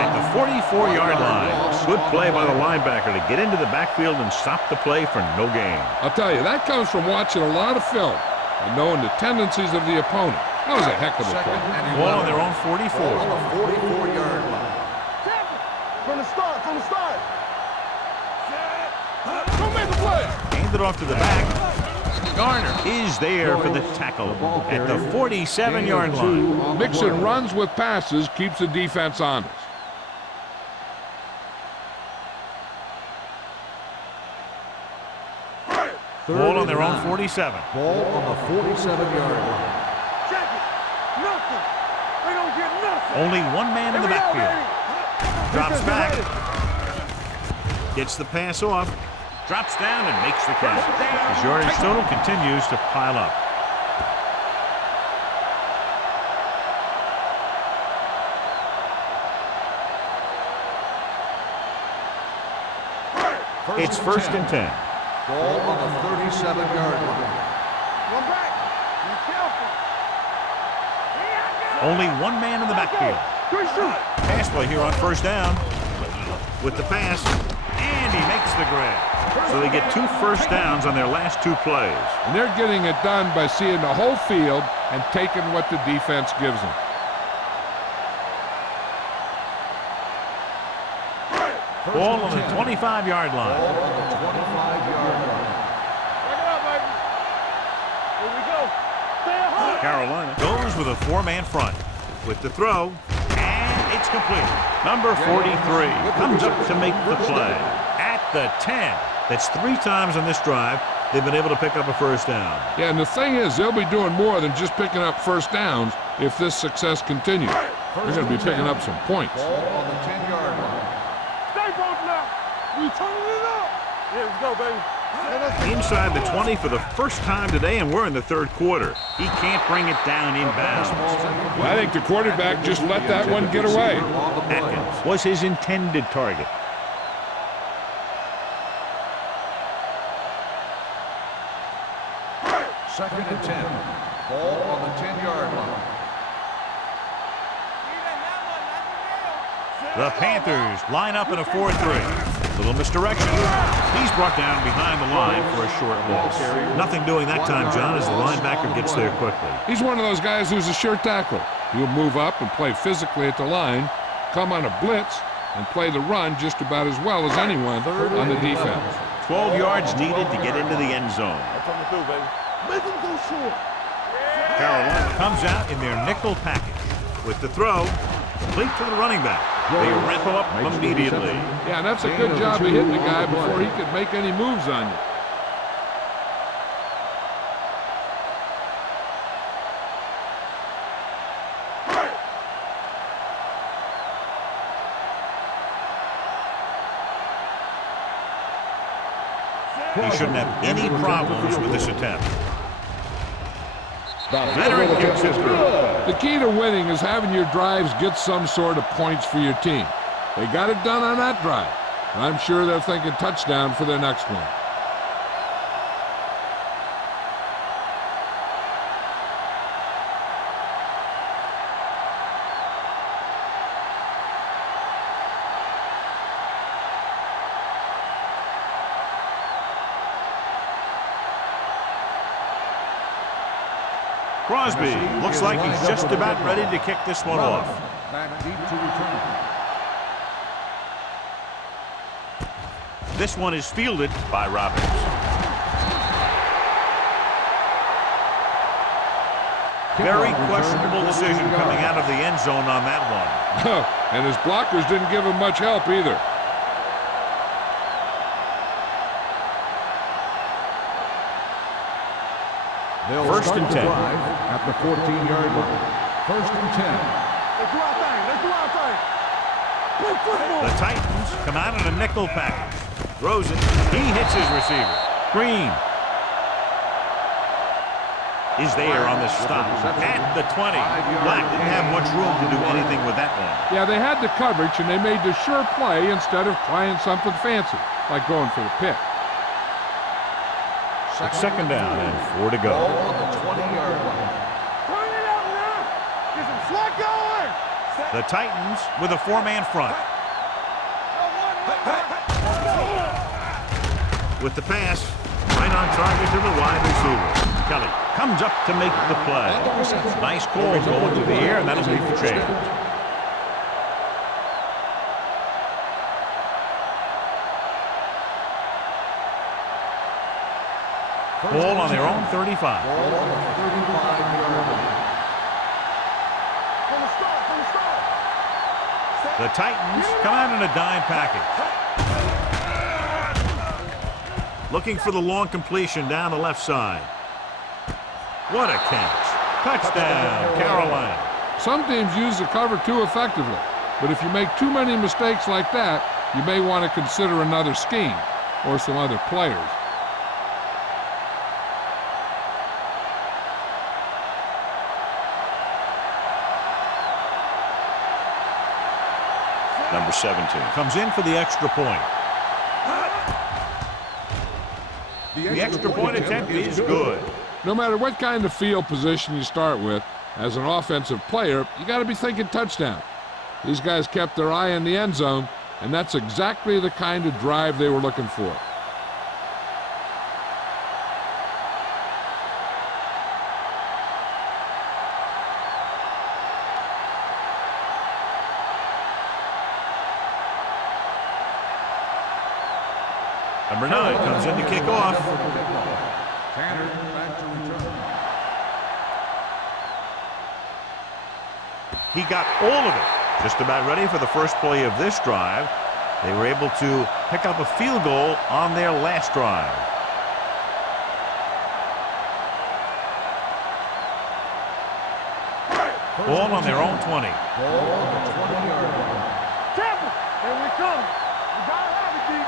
at the 44-yard line. Good play by the linebacker to get into the backfield and stop the play for no gain. I'll tell you, that comes from watching a lot of film and knowing the tendencies of the opponent. That was a heck of a Second play. and Ball on 11. their own 44. Ball on the 44-yard line. From the start, from the start. Don't make a play. Handed off to the back. Garner is there for the tackle at the 47-yard line. Mixing runs with passes keeps the defense honest. Ball on their own 47. Ball on the 47-yard line. Check it. Nothing. They don't get nothing. Only one man in the backfield. Drops back. Gets the pass off. Drops down and makes the catch. His yardage total continues to pile up. It's 1st and 10. Ball on the 37-yard line. One back. Be careful. Only one man in the backfield. Good shoot. Pass play here on 1st down. With the pass. And he makes the grab. So they get 2 first downs on their last 2 plays. And they're getting it done by seeing the whole field and taking what the defense gives them. Ball on the 25-yard line. Ball on the 25-yard line. Back it up, baby. Here we go. Stay at home. Carolina goes with a 4-man front. With the throw. And it's complete. Number 43 comes up to make the play. At the 10. That's 3 times on this drive they've been able to pick up a 1st down. Yeah, and the thing is, they'll be doing more than just picking up 1st downs if this success continues. They're going to be picking up some points. Ball on the 10-yard line. Stay both now. We turning it up. Yeah, let's go, baby. Inside the 20 for the first time today, and we're in the 3rd quarter. He can't bring it down inbounds. Well, I think the quarterback just let that one get away. Atkins was his intended target. Second and 10. Ball on the 10-yard line. The Panthers line up in a 4-3. Little misdirection. He's brought down behind the line for a short loss. Nothing doing that time, John, as the linebacker gets there quickly. He's one of those guys who's a sure tackler. He'll move up and play physically at the line, come on a blitz, and play the run just about as well as anyone on the defense. 12 yards needed to get into the end zone. That's what I'm gonna do, baby. Make him go short. Carolina comes out in their nickel package with the throw, complete to the running back. They wrap him up immediately. Yeah, and that's a good job of hitting the guy before he could make any moves on you. He shouldn't have any problems with this attempt. Veteran kicks it through. The key to winning is having your drives get some sort of points for your team. They got it done on that drive. And I'm sure they're thinking touchdown for their next one. Crosby looks like he's just about ready to kick this one off. Back deep to return. This one is fielded by Roberts. Very questionable decision coming out of the end zone on that one. And his blockers didn't give him much help either. They'll First start and the 10. drive at the 14-yard line. First and 10. Let's do our thing. Let's do our thing. Play football. The Titans come out in a nickel package. Throws it. He hits his receiver. Green is there on the stop at the 20. Black didn't have much room to do anything with that one. Yeah, they had the coverage, and they made the sure play instead of trying something fancy, like going for the pick. Second down and 4 to go. Ball on the 20-yard line. Turn it up now. Get some slack going. The Titans with a 4-man front. With the pass, right on target to the wide receiver. Kelly comes up to make the play. Nice call going to the air, and that'll be for change. Ball on their own 35. Ball on the 35-yard line. From the start. The Titans come out in a dime package. Looking for the long completion down the left side. What a catch. Touchdown, Carolina. Some teams use the cover too effectively, but if you make too many mistakes like that, you may want to consider another scheme or some other players. Number 17 comes in for the extra point. The extra point attempt is good. No matter what kind of field position you start with, as an offensive player, you got to be thinking touchdown. These guys kept their eye on the end zone, and that's exactly the kind of drive they were looking for. Number 9 comes in to kick off. Tanner back to return. He got all of it. Just about ready for the first play of this drive. They were able to pick up a field goal on their last drive. Ball on their own 20. Ball on the 20-yard line. Tampa. Here we come. We gotta have it, deep.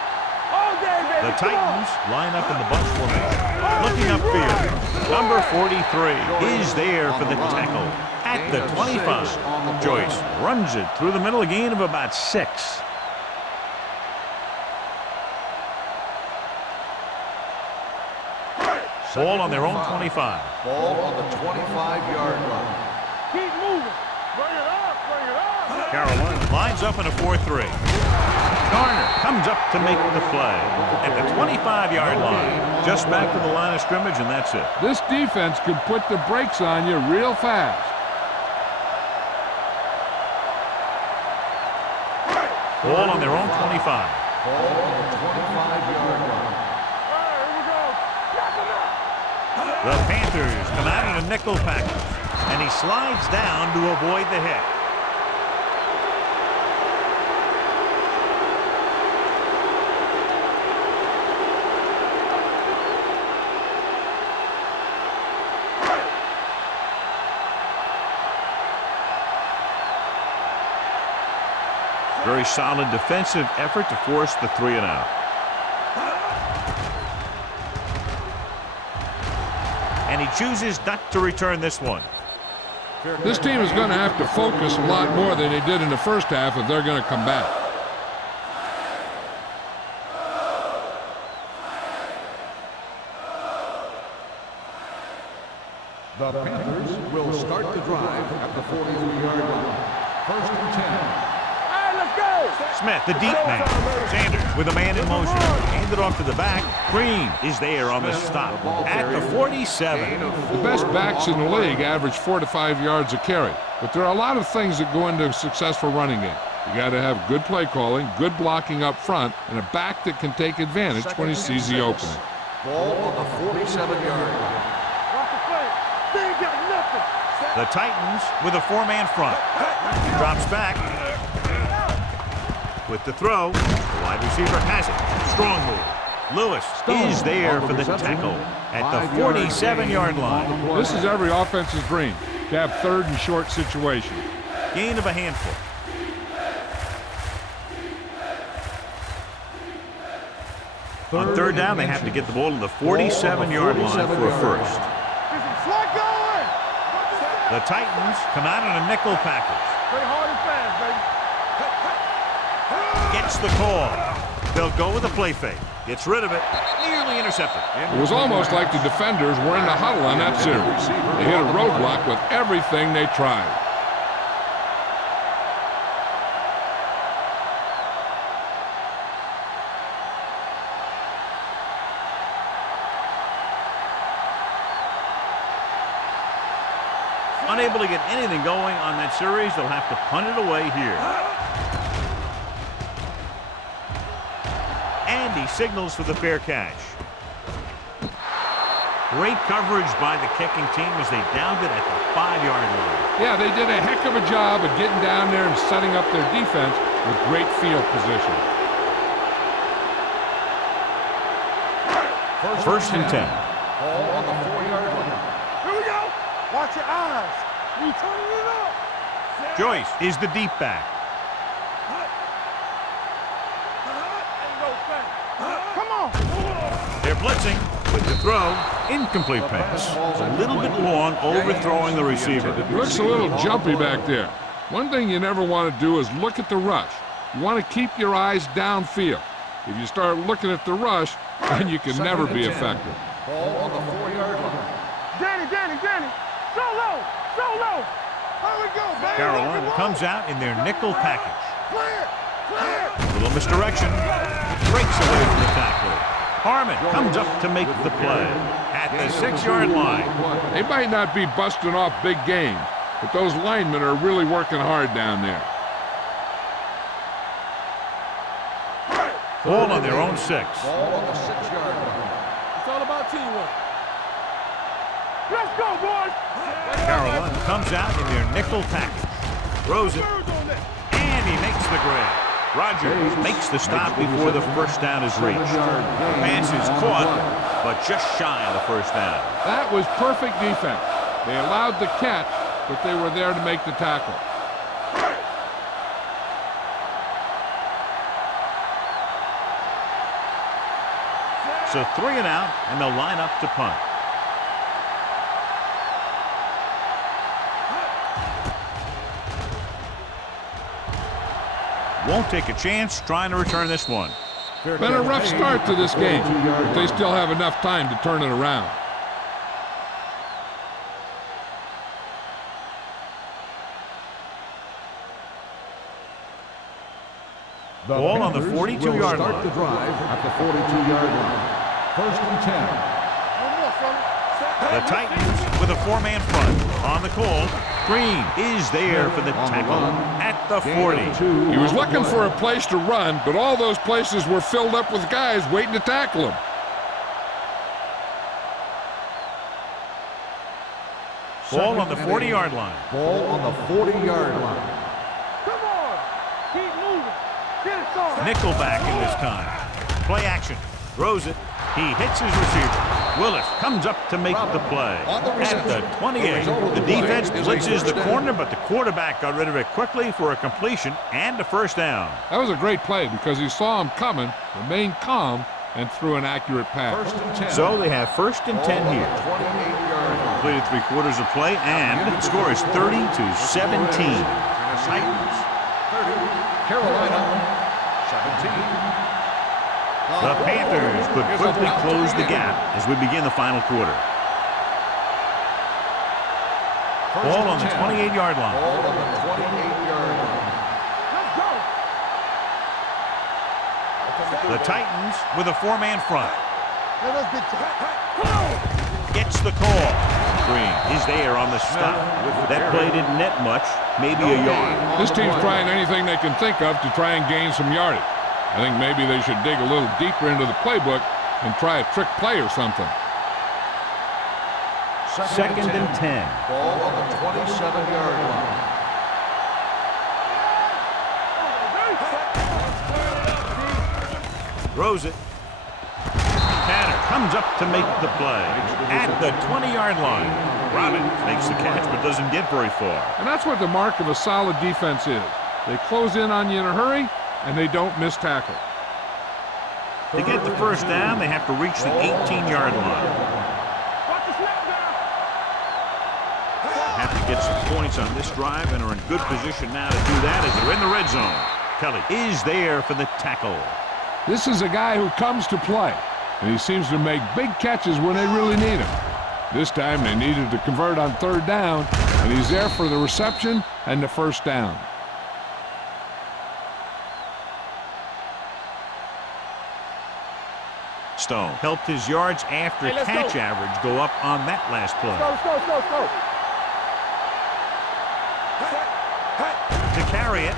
All day, baby. The Come on. Titans line up in the bunch formation. Looking upfield. Number 43 is there for the tackle at the 25. Joyce runs it through the middle, a gain of about 6. Ball on their own 25. Ball on the 25-yard line. Keep moving. Bring it up. Bring it up. Carolina lines up in a 4-3. Garner comes up to make the play at the 25-yard line. Just back to the line of scrimmage, and that's it. This defense could put the brakes on you real fast. Ball on their own 25. Ball on the 25-yard line. All right, here we go. Knock him out. The Panthers come out in a nickel package, and he slides down to avoid the hit. Very solid defensive effort to force the 3-and-out. And he chooses not to return this one. This team is going to have to focus a lot more than they did in the first half if they're going to come back. The Panthers will start the drive at the 43-yard line. First and 10. All right, let's go. Smith, the deep man. Sanders with a man in motion. Handed off to the back. Green is there on the stop at the 47. The best backs in the league average 4 to 5 yards a carry. But there are a lot of things that go into a successful running game. You got to have good play calling, good blocking up front, and a back that can take advantage when he sees the opening. Ball on the 47-yard line. Watch the play. They ain't got nothing. The Titans with a 4-man front. Drops back. With the throw, the wide receiver has it. Strong move. Lewis is there for the tackle at the 47-yard line. This is every offense's dream, to have third and short situation. Gain of a handful. On third down, they have to get the ball to the 47-yard line for a first. Slide going. The Titans come out in a nickel package. Play hard and fast, baby. Gets the call. They'll go with a play fake. Gets rid of it. Nearly intercepted. It was almost like the defenders were in the huddle on that series. They hit a roadblock with everything they tried. Unable to get anything going on that series, they'll have to punt it away here. And he signals for the fair catch. Great coverage by the kicking team as they downed it at the 5-yard line. Yeah, they did a heck of a job of getting down there and setting up their defense with great field position. First and 10. Ball on the 4-yard line. Here we go. Watch your eyes. You turning it up. Joyce is the deep back. Ain't no thing. Come on. They're blitzing with the throw. Incomplete pass. A little bit long, overthrowing the receiver. It looks a little jumpy back there. One thing you never want to do is look at the rush. You want to keep your eyes downfield. If you start looking at the rush, then you can never be effective. Ball on the 4-yard line. Danny. So low. How we go, baby? Carolina comes out in their nickel package. Clear. Little misdirection. Breaks away from the tackler. Harmon comes up to make the play at the 6-yard line. They might not be busting off big games, but those linemen are really working hard down there. Ball on their own 6. Ball on the 6-yard line. It's all about teamwork. Let's go, boys. Carolina comes out in their nickel package. Throws it, and he makes the grab. Rogers makes the stop before the first down is reached. The pass is caught, but just shy of the first down. That was perfect defense. They allowed the catch, but they were there to make the tackle. So 3 and out, and they'll line up to punt. Won't take a chance trying to return this one. Been a rough start to this game, but they still have enough time to turn it around. Ball on the 42-yard line. Start the drive at the 42-yard line. First and 10. No more, fella. The Titans with a 4-man front. On the call, Green is there for the tackle at the 40. He was looking for a place to run, but all those places were filled up with guys waiting to tackle him. Ball on the 40-yard line. Ball on the 40-yard line. Come on. Keep moving. Get it started. Nickelback in this time. Play action. Throws it. He hits his receiver. Willis comes up to make the play. At the 28, the defense blitzes the corner, but the quarterback got rid of it quickly for a completion and a first down. That was a great play because he saw him coming, remained calm, and threw an accurate pass. First and 10. So they have first and 10 here. 28-yard line. Completed 3 quarters of play, and the score is 30-17. Titans. 30. Carolina 17. The Panthers could quickly close the gap as we begin the final quarter. Ball on the 28-yard line. Ball on the 28-yard line. Let's go. The Titans with a four-man front. Gets the call. Green is there on the stop. That play didn't net much, maybe a yard. This team's trying anything they can think of to try and gain some yardage. I think maybe they should dig a little deeper into the playbook and try a trick play or something. Second and 10. Ball on the 27-yard line. Throws it. Tanner comes up to make the play at the 20-yard line. Robbins makes the catch but doesn't get very far. And that's what the mark of a solid defense is. They close in on you in a hurry, and they don't miss tackle. To get the first down, they have to reach the 18-yard line. Have to get some points on this drive and are in good position now to do that as they're in the red zone. Kelly is there for the tackle. This is a guy who comes to play, and he seems to make big catches when they really need him. This time they needed to convert on third down, and he's there for the reception and the first down. Stone helped his yards after catch average go up on that last play. Go. To carry it.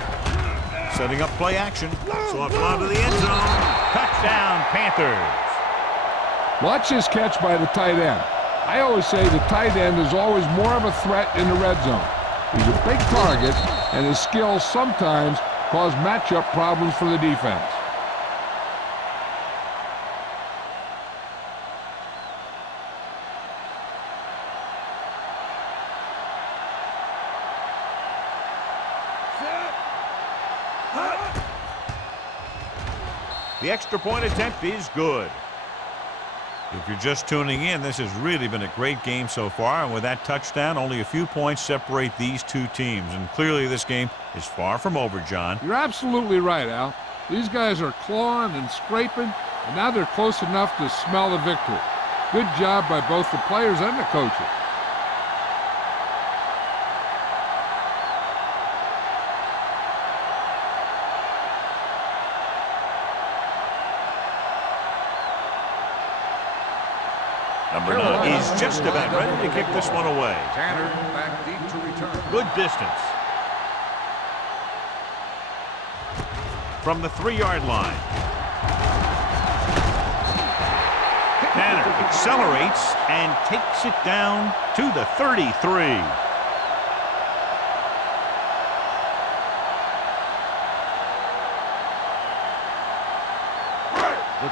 Setting up play action. Soft onto the end zone. Touchdown, Panthers. Watch this catch by the tight end. I always say the tight end is always more of a threat in the red zone. He's a big target, and his skills sometimes cause matchup problems for the defense. The extra point attempt is good. If you're just tuning in, this has really been a great game so far, and with that touchdown, only a few points separate these two teams, and clearly this game is far from over, John. You're absolutely right, Al. These guys are clawing and scraping, and now they're close enough to smell the victory. Good job by both the players and the coaches. Number 9 is just about ready to kick this one away. Tanner back deep to return. Good distance. From the 3-yard line. Tanner accelerates and takes it down to the 33.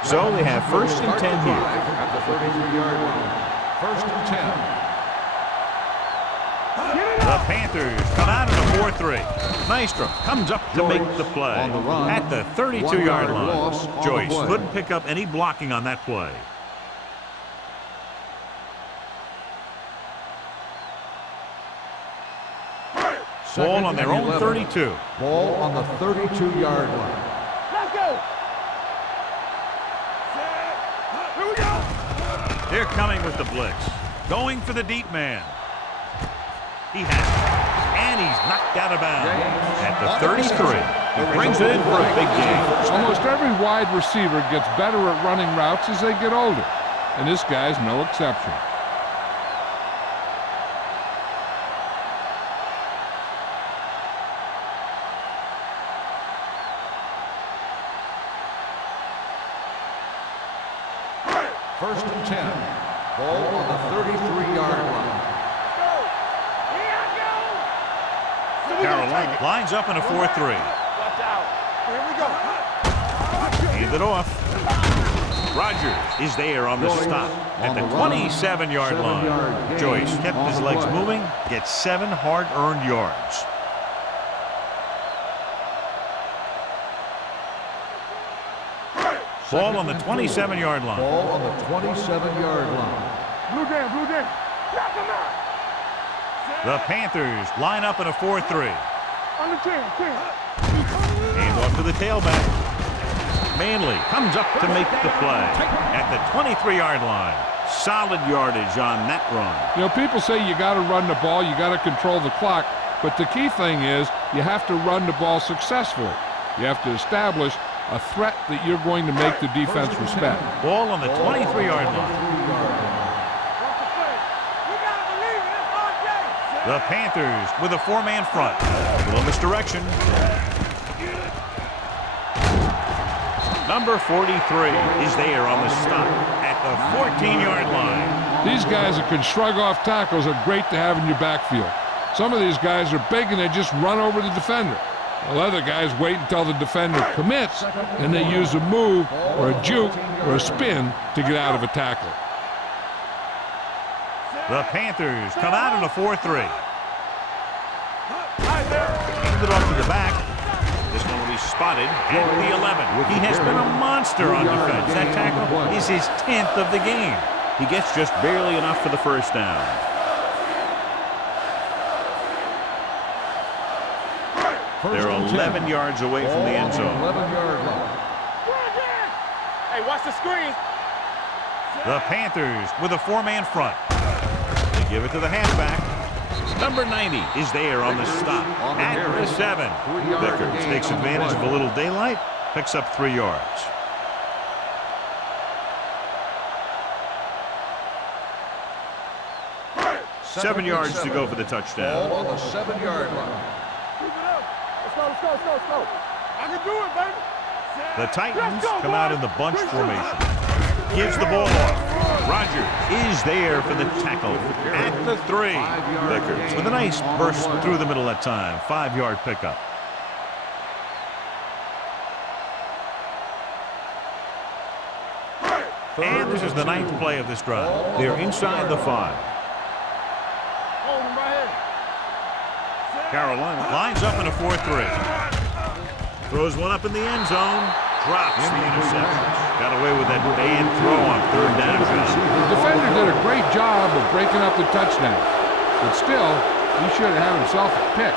So they have first and 10 here. At the 33-yard line. First and 10. The Panthers come out in a 4-3. Nystrom comes up to make the play at the 32-yard line. Joyce couldn't pick up any blocking on that play. Ball on their own 32. Ball on the 32-yard line. Let's go. Here we go. They're coming with the blitz. Going for the deep man. He has it. And he's knocked out of bounds at the 33. He brings it in for a big game. Almost every wide receiver gets better at running routes as they get older, and this guy's no exception. First and 10. Ball on the 33-yard line. Carolina lines up in a 4-3. Watch out. Here we go. Hand it off. Rogers is there on the stop at the 27-yard line. Joyce kept his legs moving, gets 7 hard-earned yards. Ball on the 27-yard line. Ball on the 27-yard line. Blue down. Knock him out. The Panthers line up in a 4-3. On the 10. Hand off to the tailback. Manley comes up to make the play at the 23-yard line. Solid yardage on that run. You know, people say you got to run the ball, you got to control the clock, but the key thing is you have to run the ball successfully. You have to establish a threat that you're going to make the defense respect. Ball on the 23-yard line. The Panthers with a four-man front. A little misdirection. Number 43 is there on the stop at the 14-yard line. These guys that can shrug off tackles are great to have in your backfield. Some of these guys are big and they just run over the defender. While other guys wait until the defender commits and they use a move or a juke or a spin to get out of a tackle. The Panthers come out in a 4-3. Hand it off to the back. This one will be spotted at the 11. He has been a monster on defense. That tackle is his 10th of the game. He gets just barely enough for the first down. They're 11 yards away from the end zone. 11-yard line. Hey, watch the screen. The Panthers with a four-man front. They give it to the halfback. Number 90 is there on the stop at the 7. Vickers takes advantage of a little daylight, picks up 3 yards. Seven yards to go for the touchdown. Ball on the 7-yard line. Keep it up. Let's go. I can do it, baby. The Titans come out in the bunch formation. Gives the ball off. Rogers is there for the tackle at the 3. Vickers with a nice burst through the middle that time. 5-yard pickup. And this is the 9th play of this drive. They're inside the 5. Hold him right here. Carolina lines up in a 4-3. Throws one up in the end zone. Drops the interception. Got away with that bad throw on 3rd down. The defender did a great job of breaking up the touchdown. But still, he should have had himself a pick.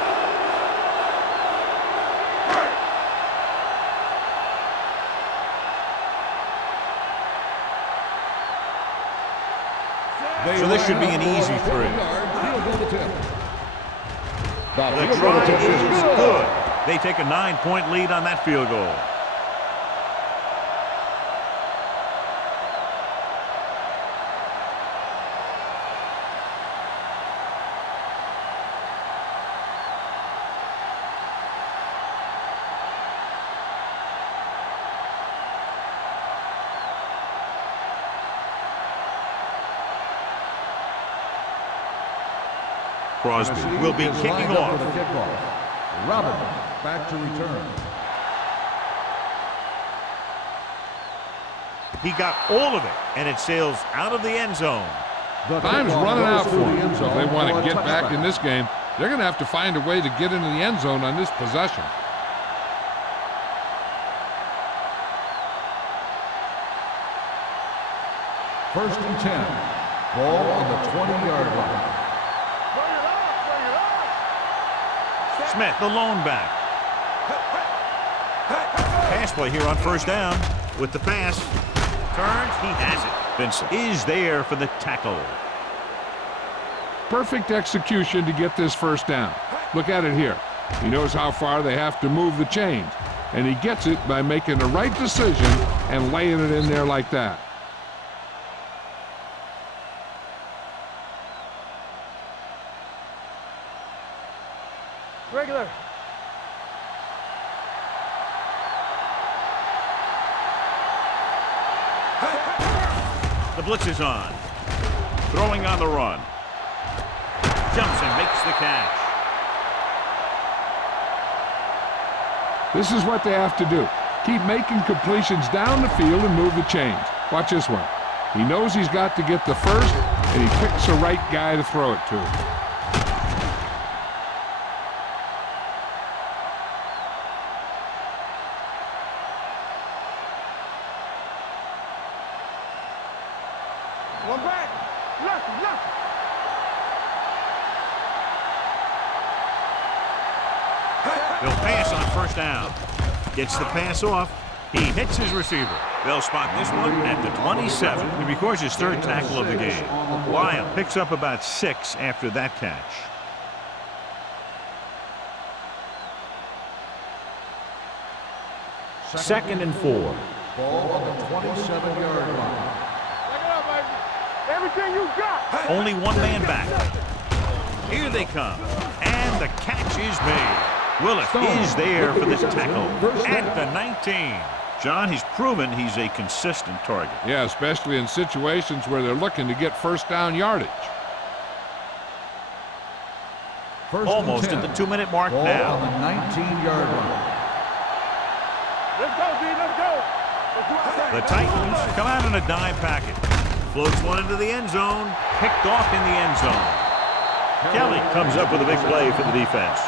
So this should be an easy 3. The try is good. They take a 9-point lead on that field goal. Crosby will be kicking off. Robin back to return. He got all of it, and it sails out of the end zone. Time's running out for them. If they want to get back in this game, they're going to have to find a way to get into the end zone on this possession. First and 10. Ball on the 20-yard line. Smith, the lone back. Pass play here on first down. With the pass. Turns, he has it. Vincent is there for the tackle. Perfect execution to get this first down. Look at it here. He knows how far they have to move the chains. And he gets it by making the right decision and laying it in there like that. Regular. The blitz is on. Throwing on the run. Jumps and makes the catch. This is what they have to do. Keep making completions down the field and move the chains. Watch this one. He knows he's got to get the first, and he picks the right guy to throw it to. One back. Left. They'll pass on first down. Gets the pass off. He hits his receiver. They'll spot this one at the 27. He records his 3rd tackle of the game. Lyle picks up about 6 after that catch. 2nd and 4. Ball on the 27-yard line. Take it up, baby. Everything you got. Only one man back. Here they come. And the catch is made. Willis is there for the tackle at the 19. John, he's proven he's a consistent target. Yeah, especially in situations where they're looking to get first down yardage. Almost at the 2-minute mark Ball now. on the 19-yard line. Let's go, D. Let's go. Let's do our thing. The Titans come out in a dime package. Floats one into the end zone. Picked off in the end zone. Kelly comes up with a big play for the defense.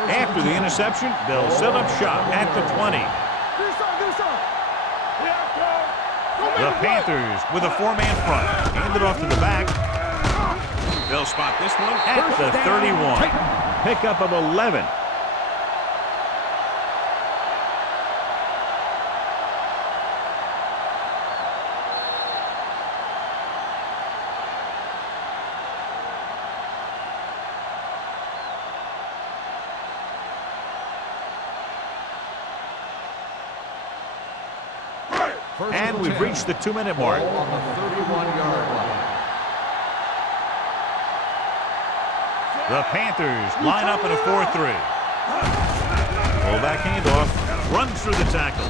After the interception, they'll set up shop at the 20. Do something. Yeah, go. The Panthers with a 4-man front. Hand it off to the back. They'll spot this one at the 31. Pickup of 11. And we've reached the 2-minute mark. Ball on the 31-yard line. The Panthers line up in a 4-3. Fullback handoff. Runs through the tackle.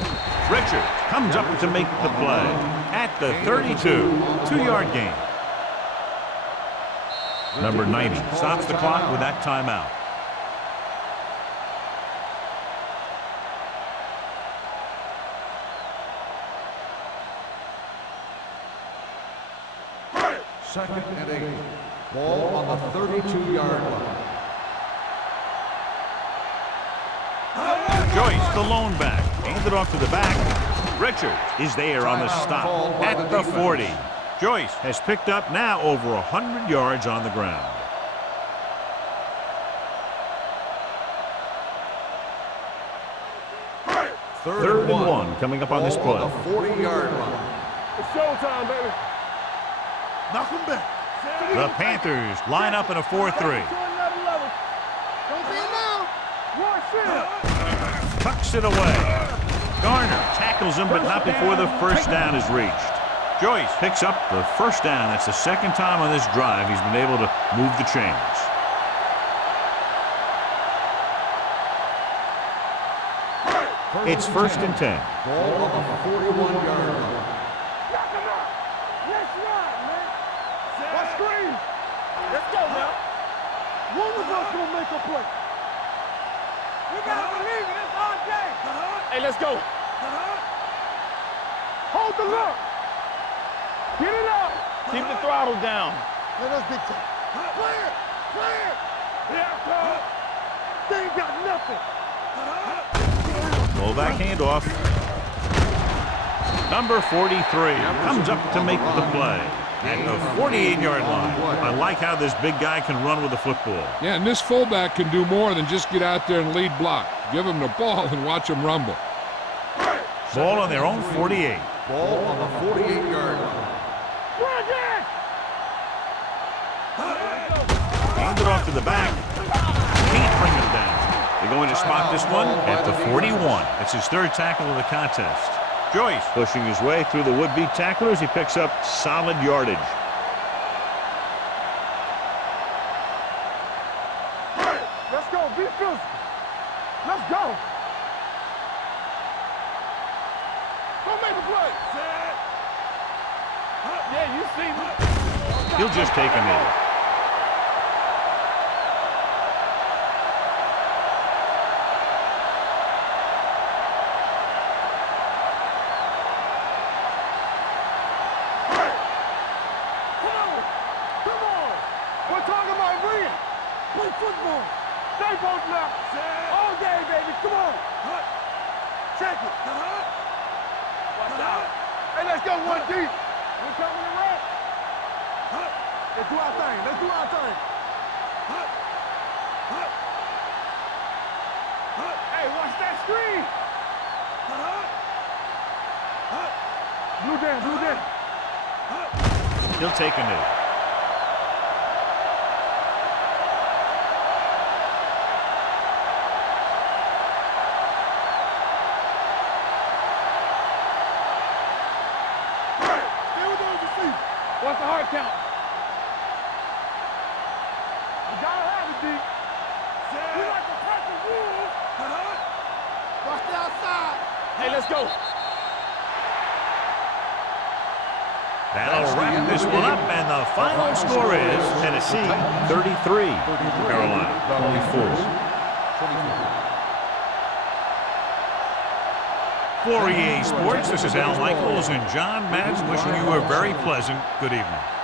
Richard comes up to make the play at the 32. 2-yard gain. Number 90 stops the clock with that timeout. Second and 8. Ball on the 32-yard line. Joyce, the lone back. Hand it off to the back. Richards is there on the stop at the 40. Joyce has picked up now over 100 yards on the ground. Third and 1 coming up on this play. Ball on the 40-yard line. It's showtime, baby. Knock him back. The Panthers line up in a 4-3. To another level. Don't be now. One shit. Tucks it away. Garner tackles him, but not before the first down is reached. Joyce picks up the first down. That's the second time on this drive he's been able to move the chains. It's 1st and 10. Ball on the 41-yard line. Knock him out. Let's ride, man. What screen? Let's go now. One of us gonna make a play. We gotta believe it. It's our day. Hey, let's go. Hold the look. Get it up. Keep the throttle down. Let us big time. Clear. Yeah, come. They ain't got nothing. Fullback handoff. Number 43 comes up to make the play at the 48-yard line. I like how this big guy can run with the football. Yeah, and this fullback can do more than just get out there and lead block. Give him the ball and watch him rumble. Ball on their own 48. Ball on the 48-yard line. Hand it off to the back. Can't bring him down. They're going to spot this one at the 41. It's his third tackle of the contest. Joyce pushing his way through the would-be tacklers. He picks up solid yardage. Let's go. Be physical. Let's go. Go make a play. Yeah, you see me. He'll just take him in. Football. Stay both now. All day, baby. Come on. Check it. Watch out. Hey, let's go one deep. We coming to rap. Let's do our thing. Hey, watch that screen. Blue down, blue down. He'll take a knee. What's the hard count? You gotta have it, D. We like to crack the rules. Watch the outside. Hey, let's go. That'll wrap this one up, and the final score is Tennessee 33, Carolina 24. For EA Sports, this is Al Michaels and John Madden wishing you a very pleasant good evening.